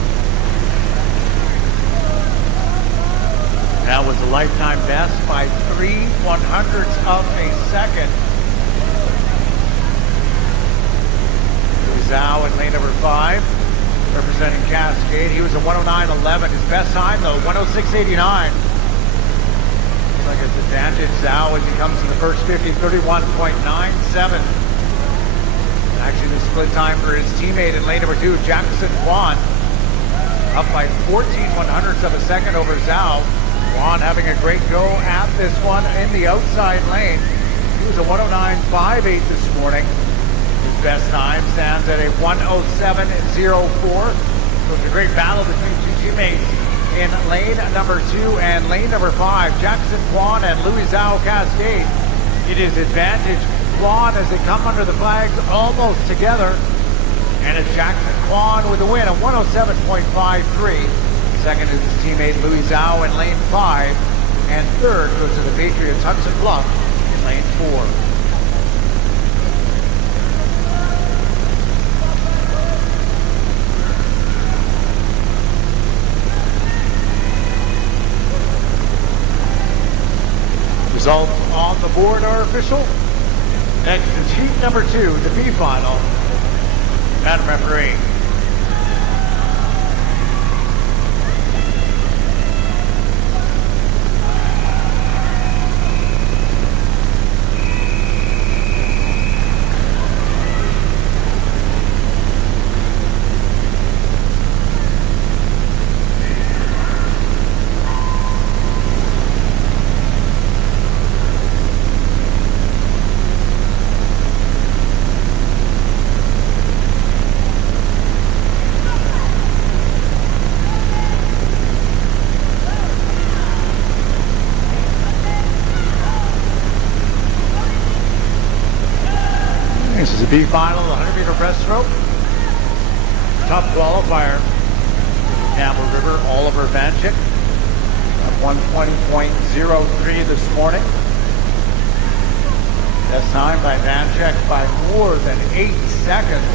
That was a lifetime best by 3/100ths of a second. Zhao in lane number 5, representing Cascade. He was a 109.11. His best time, though, 106.89. Like it's advantage Zhao as he comes to the first 50, 31.97. Actually, the split time for his teammate in lane number 2, Jackson Kwan, up by 14/100ths of a second over Zhao. Kwan having a great go at this one in the outside lane. He was a 109.58 this morning. His best time stands at a 107.04. So it's a great battle between two teammates in lane number 2 and lane number 5, Jackson Kwan and Louis Zhao Cascade. It is advantage Kwan as they come under the flags almost together. And it's Jackson Kwan with the win, a 107.53. Second is his teammate Louis Zhao in lane 5. And third goes to the Patriots Hudson Bluff in lane 4. Results on the board are official. Next is heat number 2, the B final. Madam referee. This is a B final, 100-meter breaststroke. Top qualifier, Campbell River, Oliver Vanchik, at 120.03 this morning. Best time by Vanchik by more than 8 seconds.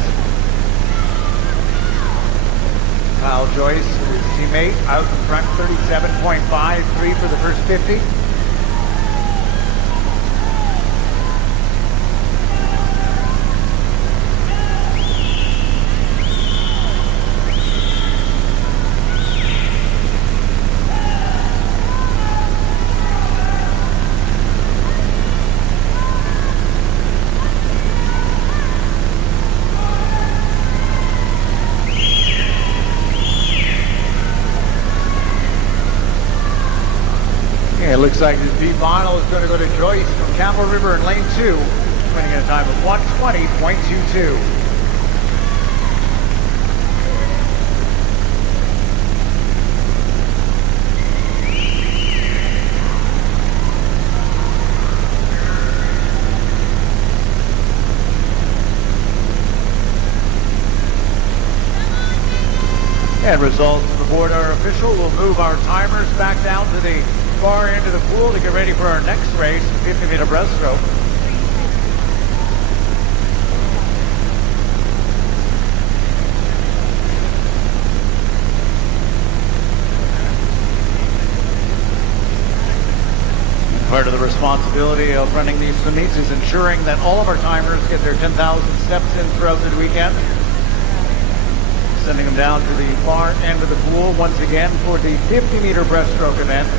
Kyle Joyce, his teammate, out in front, 37.53 for the first 50. It looks like this B final is going to go to Joyce from Campbell River in lane 2, winning at a time of 120.22. And results of the board are official. We'll move our timers back down to the far end of the pool to get ready for our next race, 50-meter breaststroke. Part of the responsibility of running these meets is ensuring that all of our timers get their 10,000 steps in throughout the weekend. Sending them down to the far end of the pool once again for the 50-meter breaststroke event.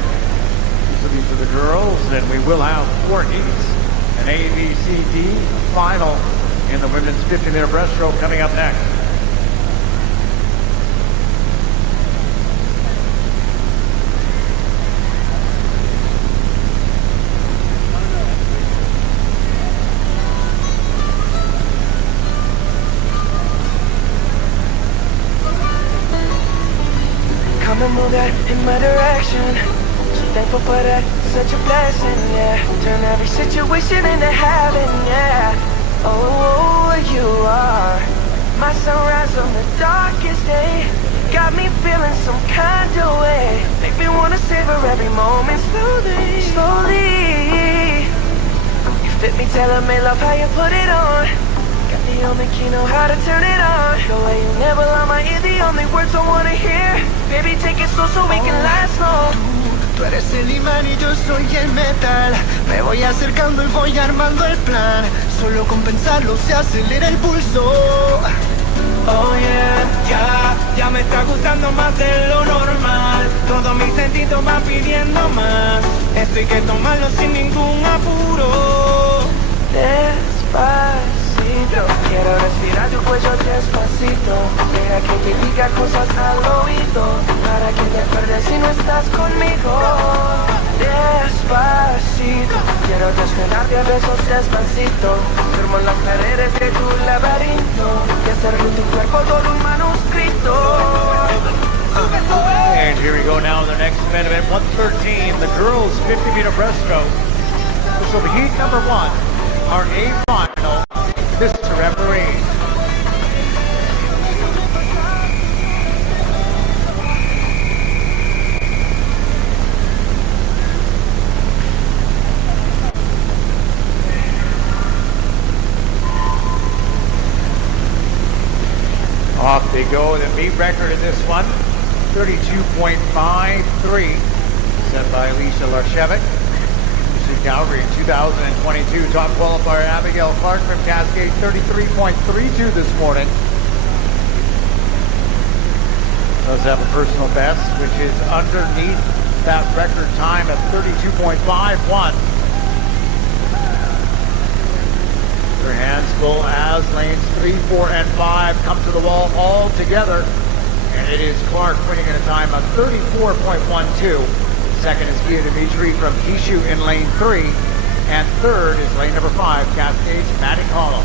These are the girls, and we will have 4 heats, an A, B, C, D final in the women's 50-meter breaststroke coming up next. move that in my direction. So thankful for that, such a blessing, yeah. Turn every situation into heaven, yeah. Oh, you are my sunrise on the darkest day. Got me feeling some kind of way. Make me wanna savor every moment slowly, slowly. You fit me, tailor-made, love how you put it on. Got the only key, know how to turn it on. The way you never lie my ear, the only words I wanna hear. Baby, take it slow so we can last long. Tú eres el imán y yo soy el metal. Me voy acercando y voy armando el plan. Solo con pensarlo se acelera el pulso. Oh yeah, ya me está gustando más de lo normal. Todos mis sentidos van pidiendo más. Esto hay que tomarlo sin ningún apuro. Despacito, quiero respirar tu cuello despacito. Deja que te diga cosas al oído, para que te acuerdes si no estás conmigo. Despacito, quiero desnudarte a besos despacito. Firmo las paredes de tu laberinto y hacer de tu cuerpo todo un manuscrito. And here we go now in the next event, event 113, the girls 50-meter breaststroke. This will be heat number 1, our A final. This is the referee. Off they go. The meet record in this one, 32.53, set by Alicia Larchevik. Calgary in 2022. Top qualifier Abigail Clark from Cascade, 33.32 this morning. Does have a personal best, which is underneath that record time of 32.51. Her hands full as lanes 3, 4, and 5 come to the wall all together. And it is Clark winning at a time of 34.12. Second is Kia Dimitri from Kishu in lane 3. And third is lane number 5, Cascades Maddie Hollow.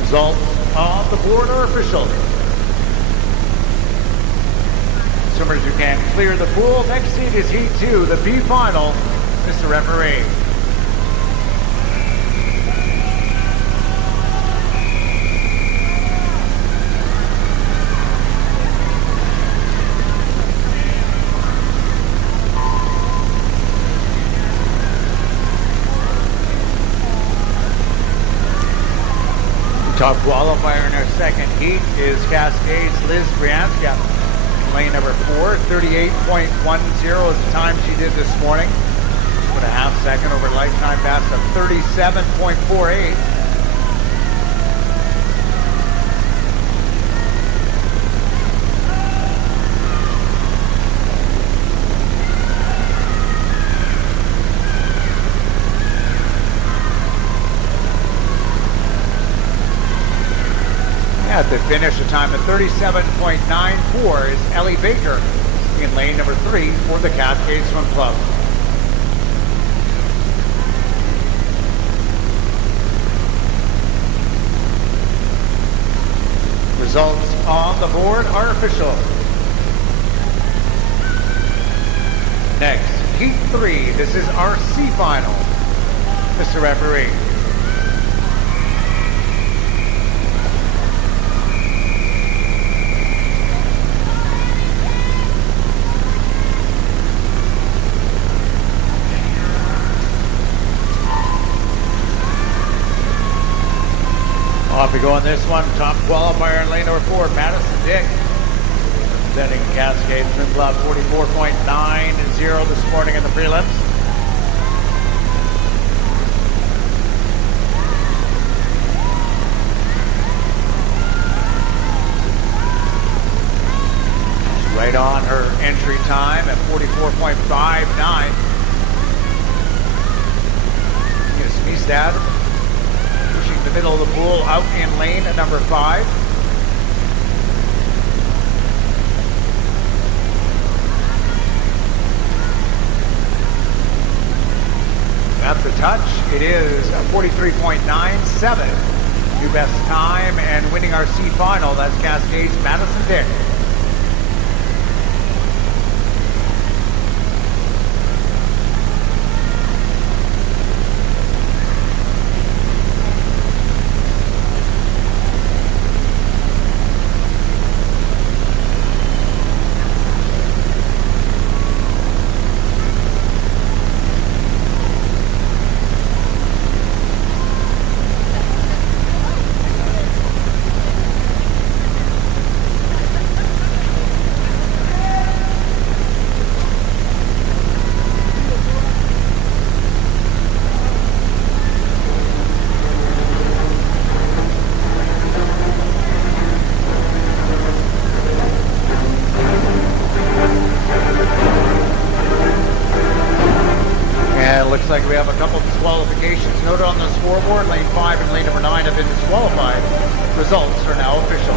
Results on the board are official. Swimmers who can clear the pool. Next seed is Heat 2, the B final. Mr. Referee. Top qualifier in our second heat is Cascades Liz Brianska. Lane number 4, 38.10 is the time she did this morning. Put a half second over lifetime best of 37.48. At the finish, a time of 37.94 is Ellie Baker in lane number 3 for the Cascade Swim Club. Results on the board are official. Next, Heat 3. This is our C final. Mr. Referee. Off we go on this one. Top qualifier in lane number 4, Madison Dick. Representing Cascade Swim Club, 44.90 this morning in the prelims. She's right on her entry time at 44.59. Smistad pushing the middle of the pool out in lane at number 5. That's the touch. It is 43.97. New best time and winning our C final. That's Cascades Madison Dick. Looks like we have a couple of disqualifications noted on the scoreboard. Lane 5 and lane number 9 have been disqualified. Results are now official.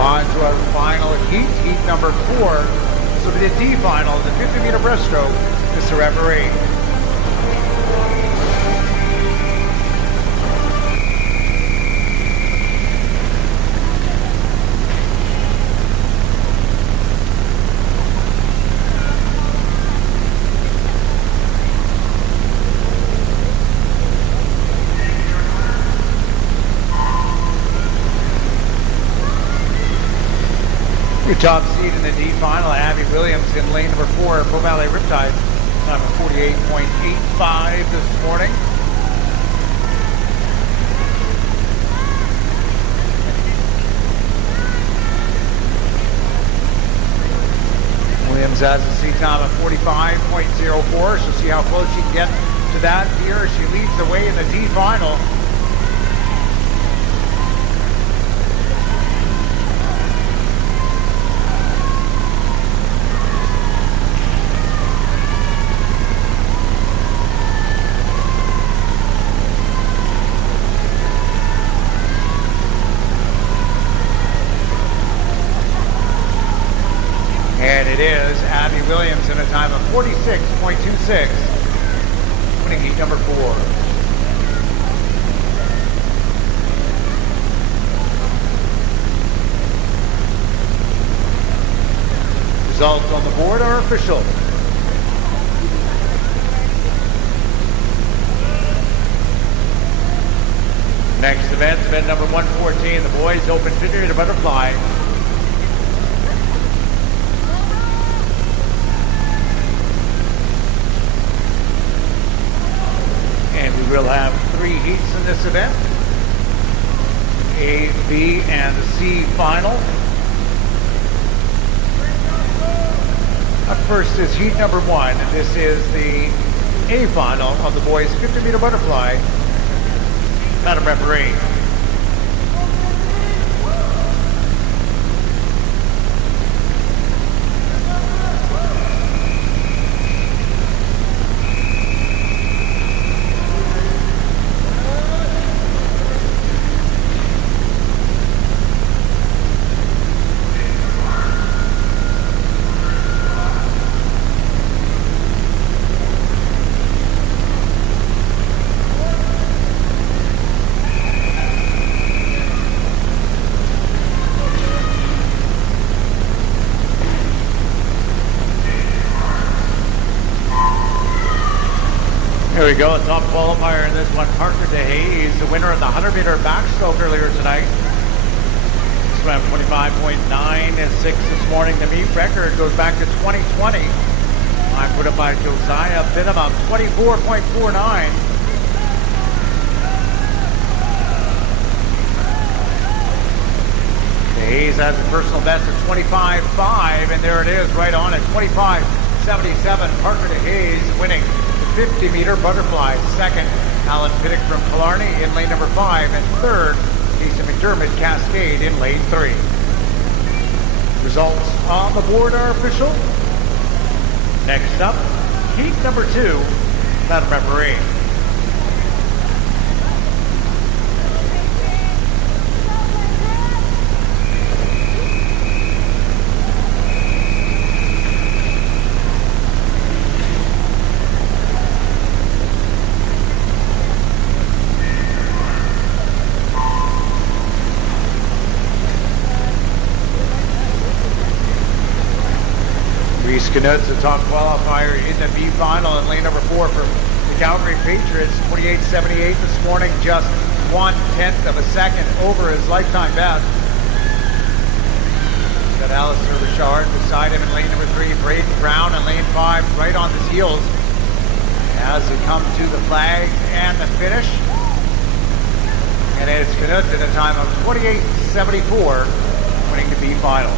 On to our final heat, heat number 4. This will be the D final, the 50-meter breaststroke. Mr. Referee. Your top seed in the D final, Abby Williams in lane number 4, Bow Valley Riptide, time of 48.85 this morning. Williams has a seat time of 45.04. She'll see how close she can get to that here. She leads the way in the D final. And it is Abby Williams in a time of 46.26, winning heat number 4. Results on the board are official. Next event number 114, the boys open 50-meter butterfly. We'll have 3 heats in this event, A, B, and the C final. Up first is heat number 1. This is the A final of the boys 50-meter butterfly. Madam Referee. Here we go, a top qualifier in this one, Parker DeHaze, the winner of the 100-meter backstroke earlier tonight. Swam 25.96 this morning. The meet record goes back to 2020. I put up by Josiah Binham of 24.49. DeHaze has a personal best of 25.5, and there it is, right on at 25.77. Parker DeHaze winning 50-meter butterfly. Second, Alan Piddock from Killarney in lane number 5. And third, Lisa McDermott Cascade in lane 3. Results on the board are official. Next up, heat number 2, Madam Referee. Reese Knud's the top qualifier in the B final in lane number 4 for the Calgary Patriots. 28.78 this morning, just 1/10 of a second over his lifetime best. Got Alistair Richard beside him in lane number 3. Braden Brown in lane 5, right on his heels as they come to the flag and the finish. And it's Knut at a time of 28.74, winning the B final.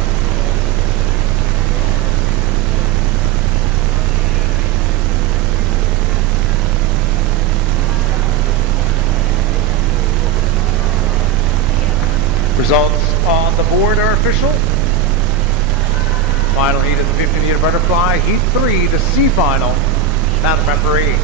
Results on the board are official. Final heat of the 50-meter butterfly. Heat 3, the C final. Now the referee.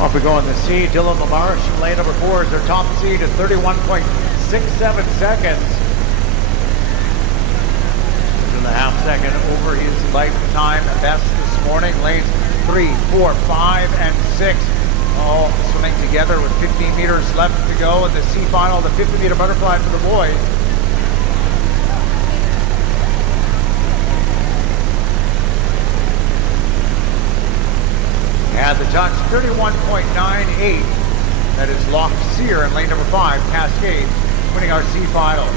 Off we go in the C. Dylan LaMarche from lane number 4 is their top seed at 31.67 seconds. A half second over his lifetime best this morning. Lanes 3, 4, 5, and 6 all swimming together with 15 meters left to go in the C final, the 50-meter butterfly for the boys. And the touch 31.98. That is Loch Sear in lane number 5, Cascade, winning our C final.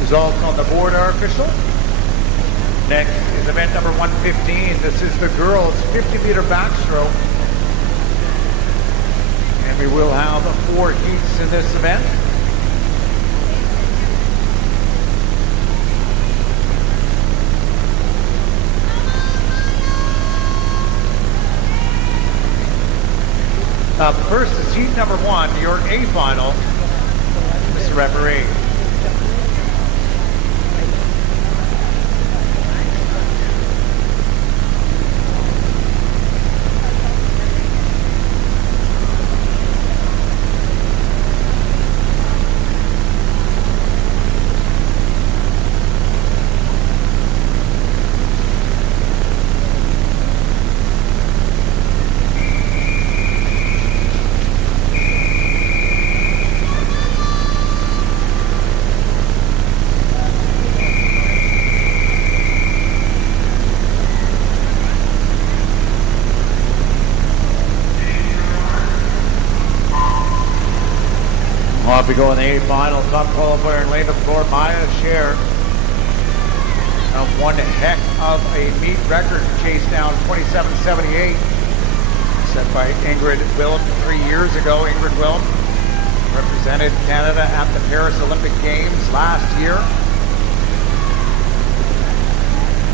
Results on the board are official. Next is event number 115. This is the girls' 50-meter backstroke. And we will have 4 heats in this event. Up first is heat number 1, your A final. Mr. Referee. Off we go in the A final. Top qualifier in lane number 4, Maya Scher. One heck of a meet record chase down, 27.78. Set by Ingrid Willem 3 years ago. Ingrid Willem represented Canada at the Paris Olympic Games last year.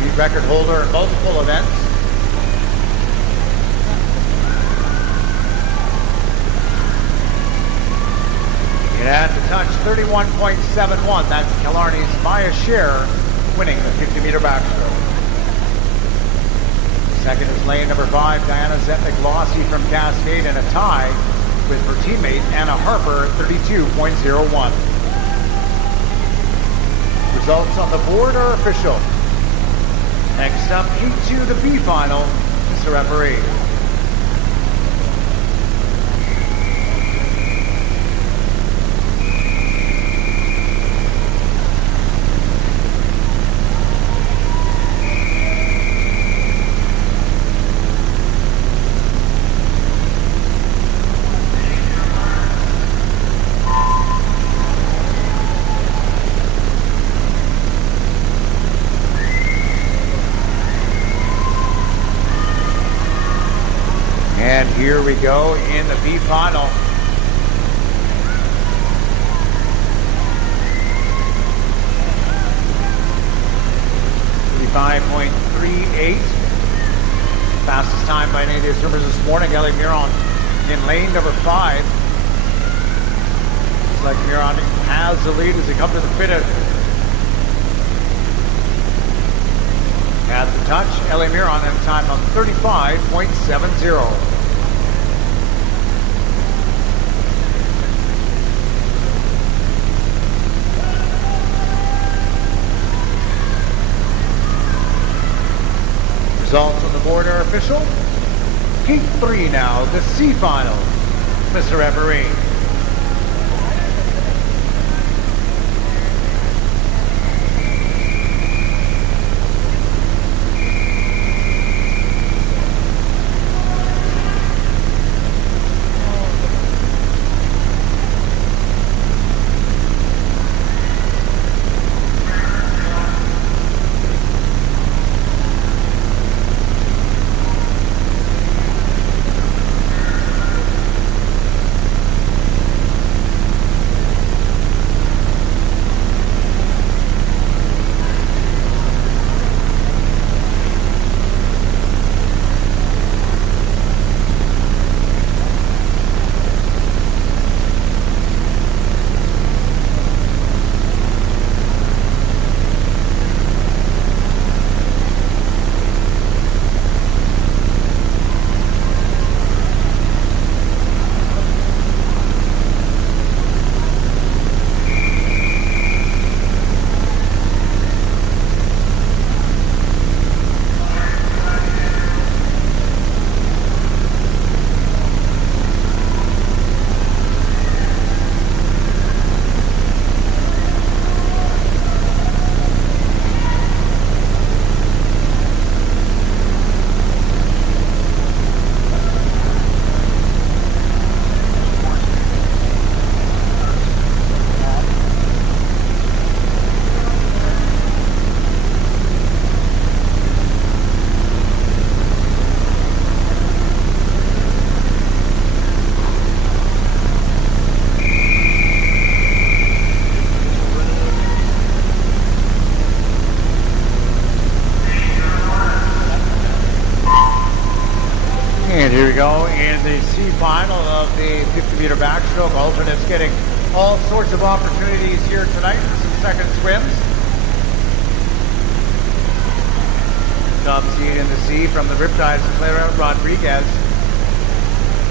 Meet record holder in multiple events. And to touch 31.71. That's Killarney's Maya Scher winning the 50-meter backstroke. Second is lane number 5, Diana Zetnik-Lossie from Cascade, in a tie with her teammate Anna Harper, 32.01. Results on the board are official. Next up, heat 2, the B final. Mr. Referee. And here we go in the B final. .38. Fastest time by any of the swimmers this morning. Ellie Miron in lane number 5. Looks like Miron has the lead as they come to the finish. At the touch, LA Miron at a time of 35.70. Results on the board are official. Heat 3 now, the C final. Mr. Referee. Here we go in the C final of the 50-meter backstroke. Alternates getting all sorts of opportunities here tonight for some second swims. Top seed in the C from the Riptides to Clara Rodriguez.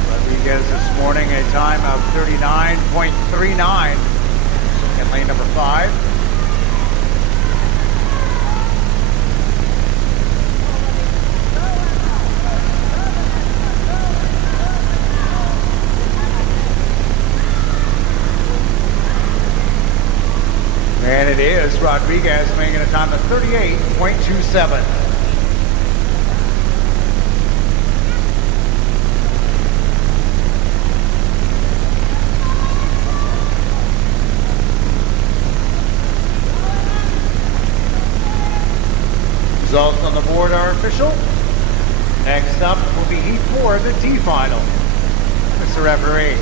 Rodriguez this morning a time of 39.39 in lane number 5. And it is Rodriguez making a time of 38.27. Results on the board are official. Next up will be Heat 4, the T final. Mr. Referee.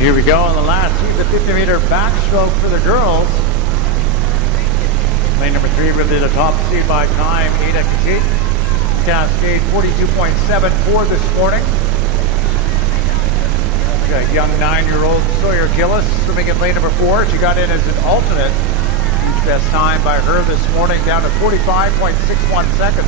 Here we go on the last heat, the 50-meter backstroke for the girls. Lane number 3 will be the top seed by time. Ada Cascade 42.74 this morning. Got a young 9-year-old Sawyer Gillis swimming in lane number 4. She got in as an alternate. Huge best time by her this morning, down to 45.61 seconds.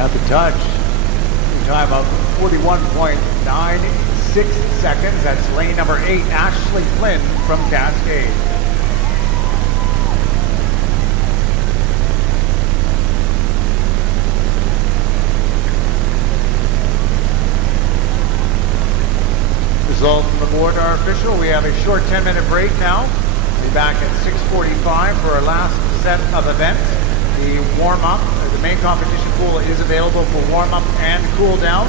At the touch, time of 41.96 seconds. That's lane number 8, Ashley Flynn from Cascade. Results on the board are official. We have a short 10-minute break now. We'll be back at 6:45 for our last set of events. The warm-up, the main competition pool is available for warm-up and cool down.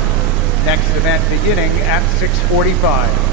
Next event beginning at 6:45.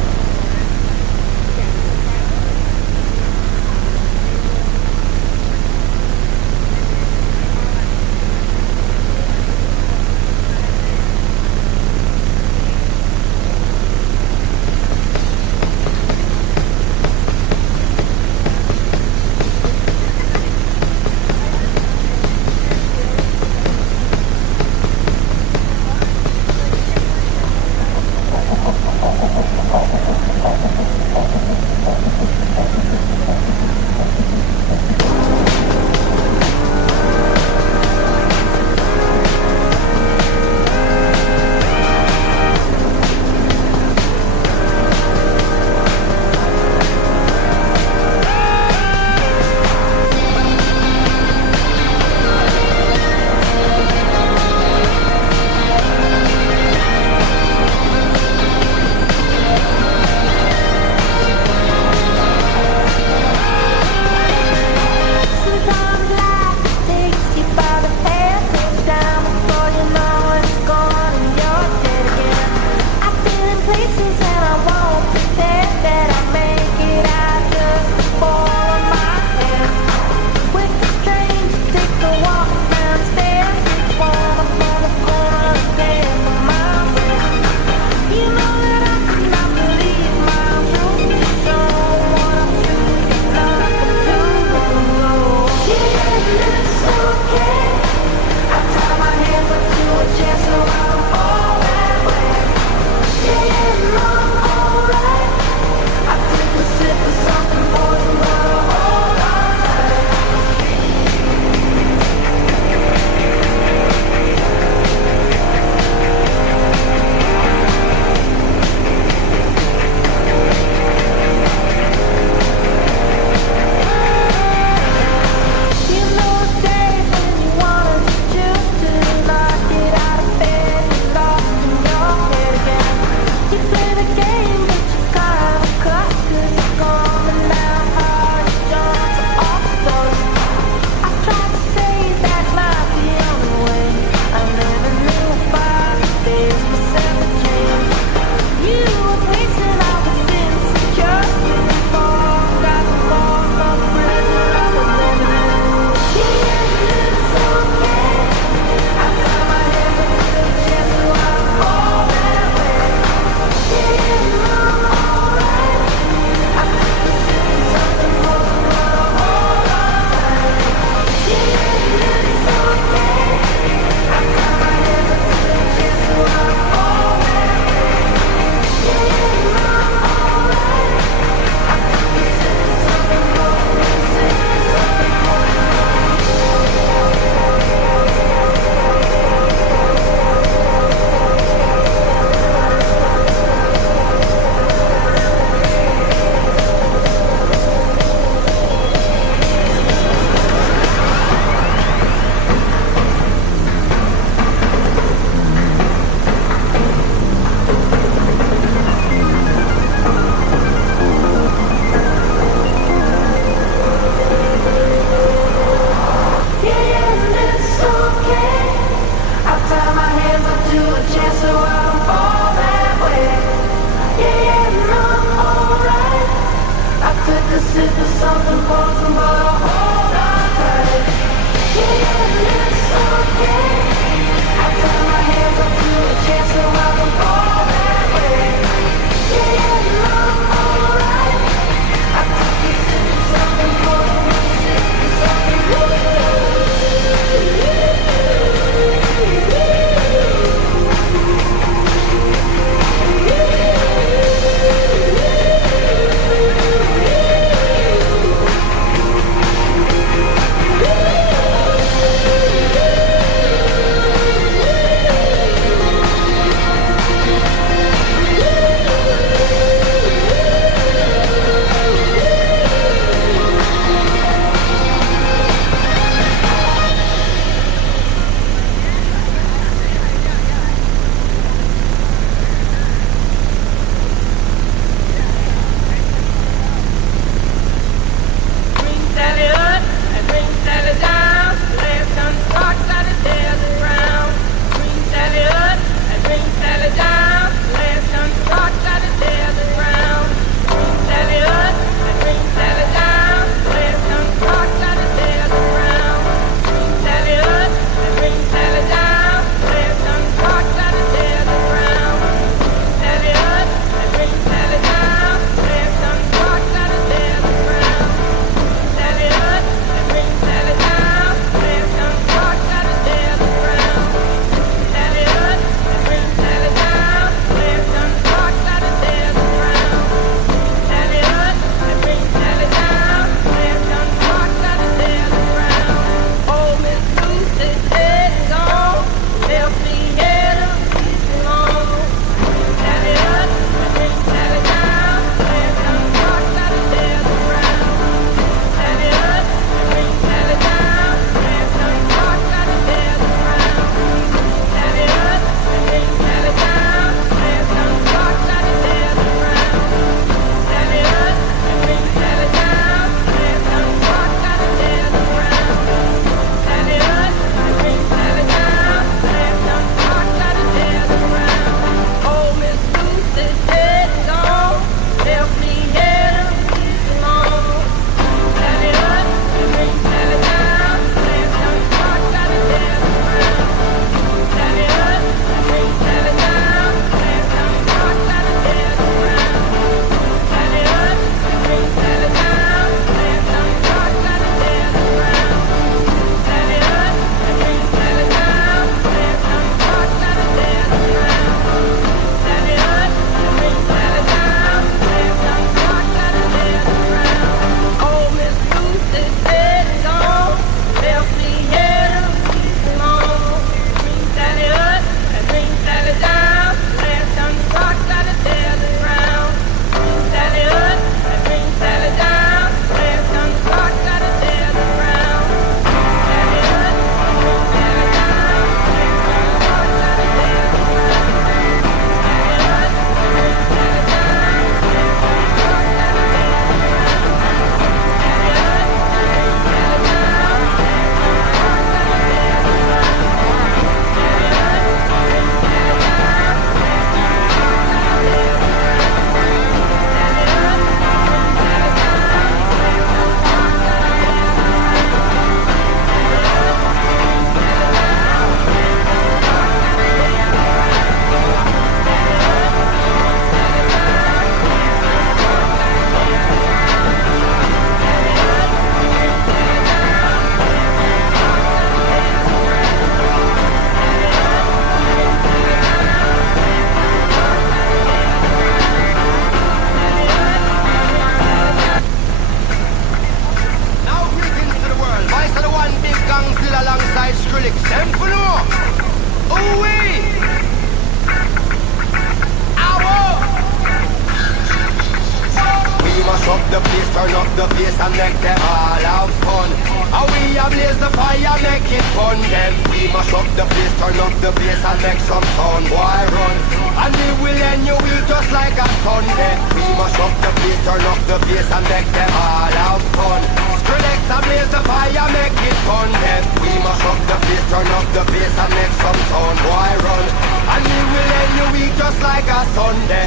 turn up the bass and make them all have fun. And we ablaze the fire, make it fun. Then we mash up the place, turn up the bass and make some sound, boy run. And we will end your week just like a Sunday. We mash up the place, turn up the bass and make them all have fun. Skrillex ablaze the fire, make it fun. Then we mash up the place, turn up the bass and make some sound, boy run. And we will end your week just like a Sunday.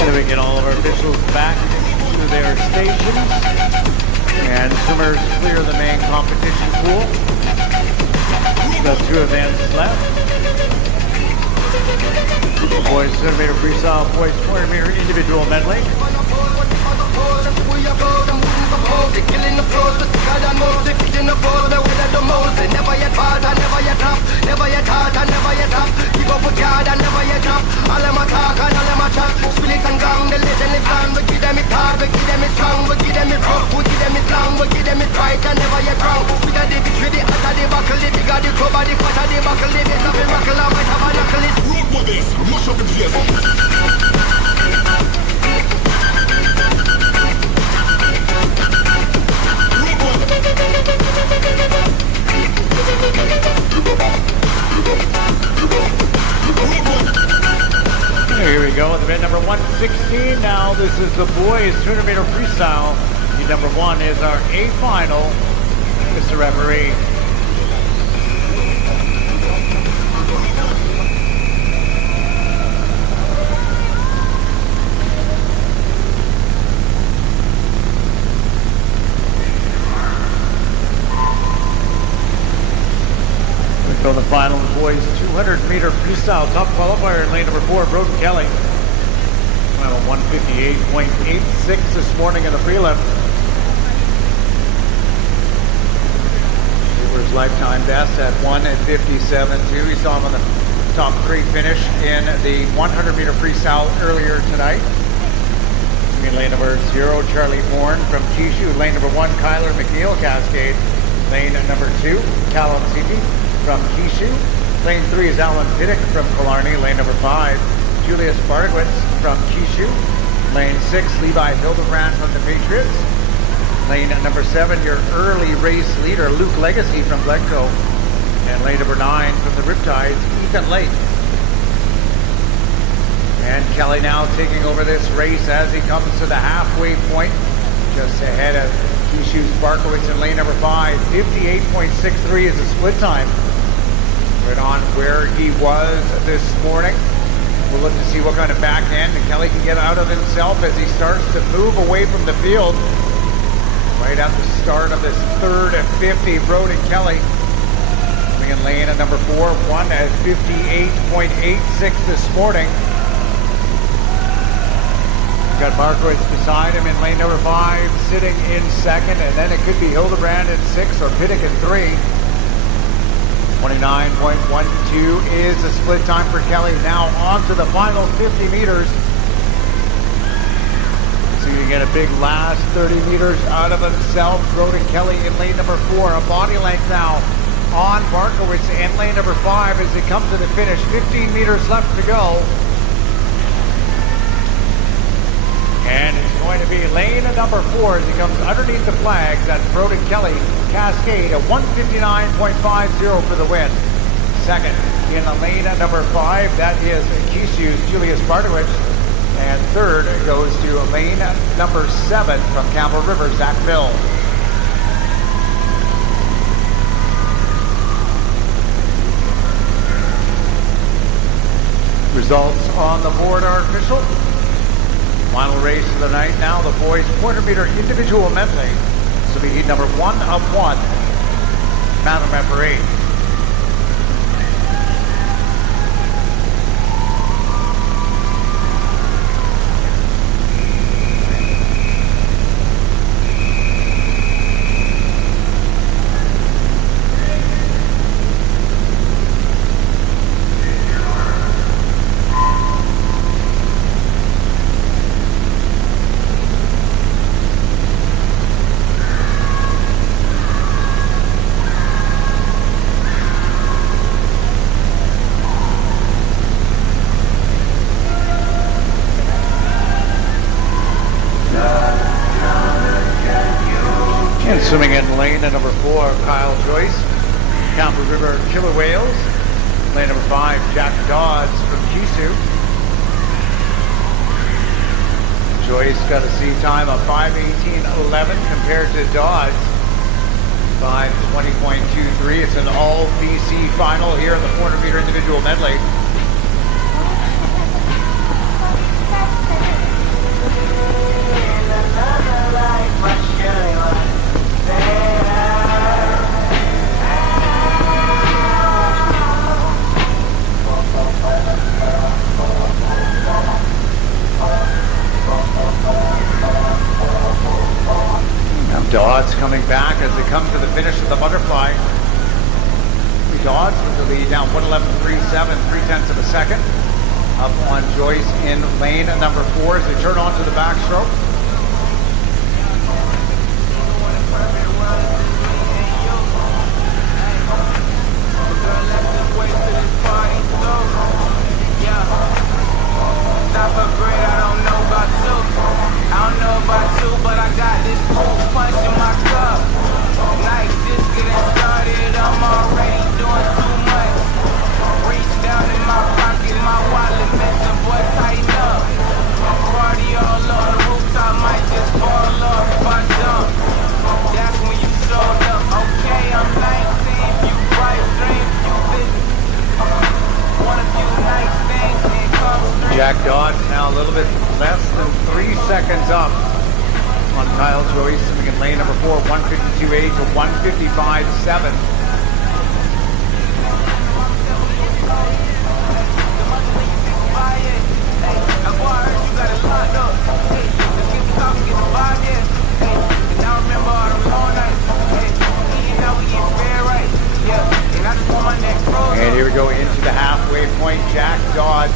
And we get all of our officials back to their stations. And swimmers clear the main competition pool. We've got 2 events left. Boys 100 meter freestyle, boys 400 meter individual medley. Killing the flows, the sicker than most. They fit in the flows, the way that the most. They never yet hard, and never yet up. Never yet hard, and never yet up. Keep up with God, and never yet up. All them attack, and all them attack. Spirit and gang, the legend is long. We give them it hard, we give them it strong. We give them it rough, we give them it long. We give them it right, and never yet wrong. We got the victory, the hotter the buckle, the bigger the cover, the fatter the buckle, the best of the miracle. I might have a knuckle. It's road for this, mush up the place. Here we go with event number 116. Now this is the boys 200 meter freestyle. Heat number 1 is our A final, Mr. Referee. So the final of the boys 200 meter freestyle top qualifier in lane number 4, Broden Kelly. Went a 158.86 this morning in the prelim. His lifetime best at 1:57.2. We saw him on the top 3 finish in the 100 meter freestyle earlier tonight. In lane number 0, Charlie Bourne from Kishu. Lane number 1, Kyler McNeil, Cascade. Lane number 2, Callum Seepy from Kishu. Lane 3 is Alan Piddick from Killarney. Lane number 5, Julius Bartowitz from Kishu. Lane 6, Levi Hildebrand from the Patriots. Lane number 7, your early race leader, Luke Legacy from Glencoe. And lane number 9 from the Riptides, Ethan Lake. And Kelly now taking over this race as he comes to the halfway point, just ahead of Kishu's Barkowitz in lane number 5. 58.63 is the split time. Right on where he was this morning. We'll look to see what kind of backhand Kelly can get out of himself as he starts to move away from the field. Right at the start of this third at 50, Broden Kelly. In lane at number 4, 1 at 58.86 this morning. Got Barkowitz beside him in lane number 5, sitting in 2nd, and then it could be Hildebrand in 6 or Piddick in 3. 29.12 is the split time for Kelly. Now on to the final 50 meters. So you get a big last 30 meters out of himself. Broden Kelly in lane number 4, a body length now on Barkowitz in lane number 5 as they come to the finish. 15 meters left to go. And it's going to be lane number 4 as he comes underneath the flags. That's Broden Kelly, Cascade, a 159.50 for the win. Second in the lane at number 5, that is Kishu's Julius Bartowitz. And third goes to lane number 7 from Campbell River, Zach Mills. Results on the board are official. Final race of the night now, the boys 400 meter individual medley. This will be heat number 1 of 1. Madam Referee. Swimming in lane at number 4, Kyle Joyce, Campo River Killer Whales. Lane number 5, Jack Dodds from Kisu. Joyce got a seat time of 5:18.11 compared to Dodds 5:20.23. It's an all BC final here in the 400 meter individual medley. Dodds coming back as they come to the finish of the butterfly. Dodds with the lead down 1:11.37, 3/10 of a second. Up on Joyce in lane number 4 as they turn onto the backstroke. I don't know about you, but I got this cool punch in my cup. Night just getting started, I'm already doing too much. Reach down in my pocket, my wallet missing, boy, tighten up. Party all on the rooftop, might just fall off if I jump. That's when you showed up. Okay, I'm 19, you bright dreams, you this. One of you nice things and come straight. Jack Dodds now a little bit less than 3 seconds up on Kyle Joyce, swimming in lane number 4, 1:52.8 to 1:55.7. And here we go into the halfway point. Jack Dodds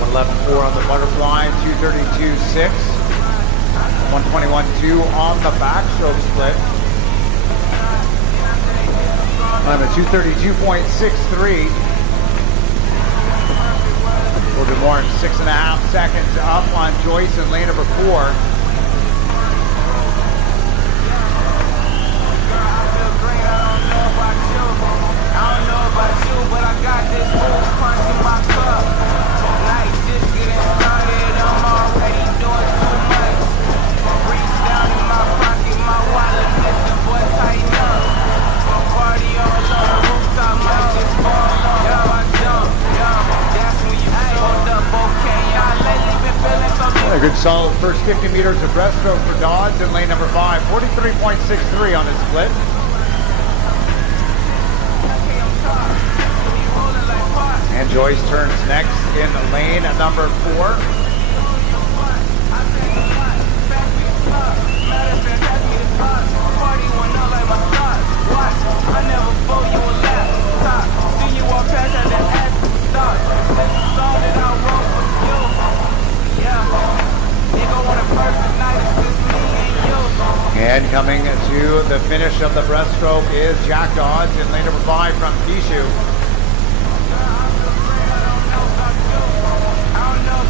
1:11.4 on the butterfly, 2:32.6, 1:21.2 on the backstroke split. I'm at 2:32.63. We'll do more in 6.5 seconds up on Joyce in lane number 4. I don't know about you, but I got this whole punch in my cup. Night just getting started, I'm already doing too much. Reach down in my pocket, my wallet missing, boy, tighten up. Party all on the rooftop, might just fall off. Yo, I jump, yo, that's when you showed up, okay? Y'all lately been feeling so good. A good solid first 50 meters of breaststroke for Dodds in lane number 5, 43.63 on his split. And Joyce turns next in lane number 4. And coming to the finish of the breaststroke is Jack Dodds in lane number 5 from Kishu.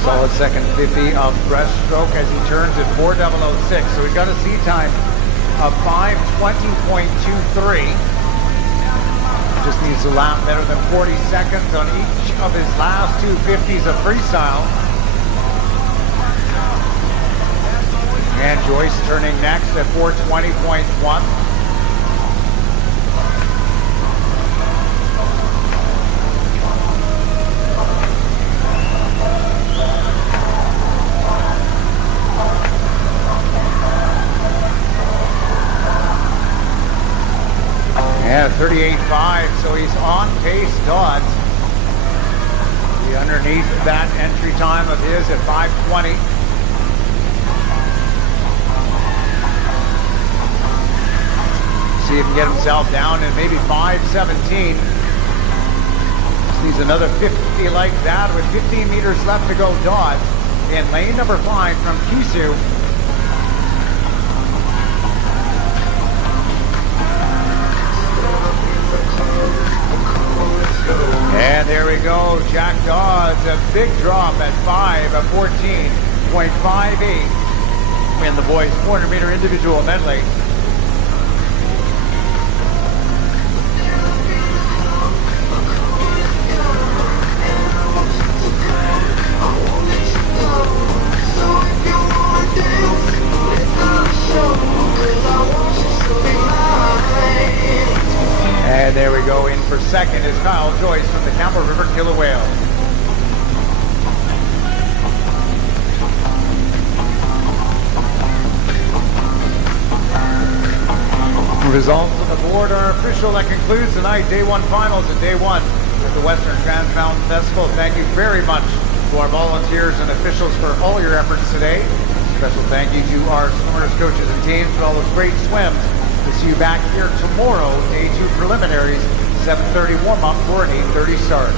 Solid second 50 of breaststroke as he turns at 4:006. So he's got a seat time of 5:20.23. Just needs to lap better than 40 seconds on each of his last 2 50s of freestyle. And Joyce turning next at 4:20.1. Yeah, 38.5, so he's on pace, Dodds. Be underneath that entry time of his at 5:20. See if he can get himself down in maybe 5:17. Just needs another 50 like that with 15 meters left to go. Dodds in lane number 5 from Kisu. And there we go, Jack Dodds, a big drop at 5, a 14.58. in the boys 400-meter individual medley. And there we go. In for second is Kyle Joyce from the Campbell River Killer Whale. Results on the board are official. That concludes tonight, day one finals and day one of the Western Transmountain Festival. Thank you very much to our volunteers and officials for all your efforts today. Special thank you to our swimmers, coaches, and teams for all those great swims. We'll see you back here tomorrow, day two preliminaries, 7:30 warm-up for an 8:30 start.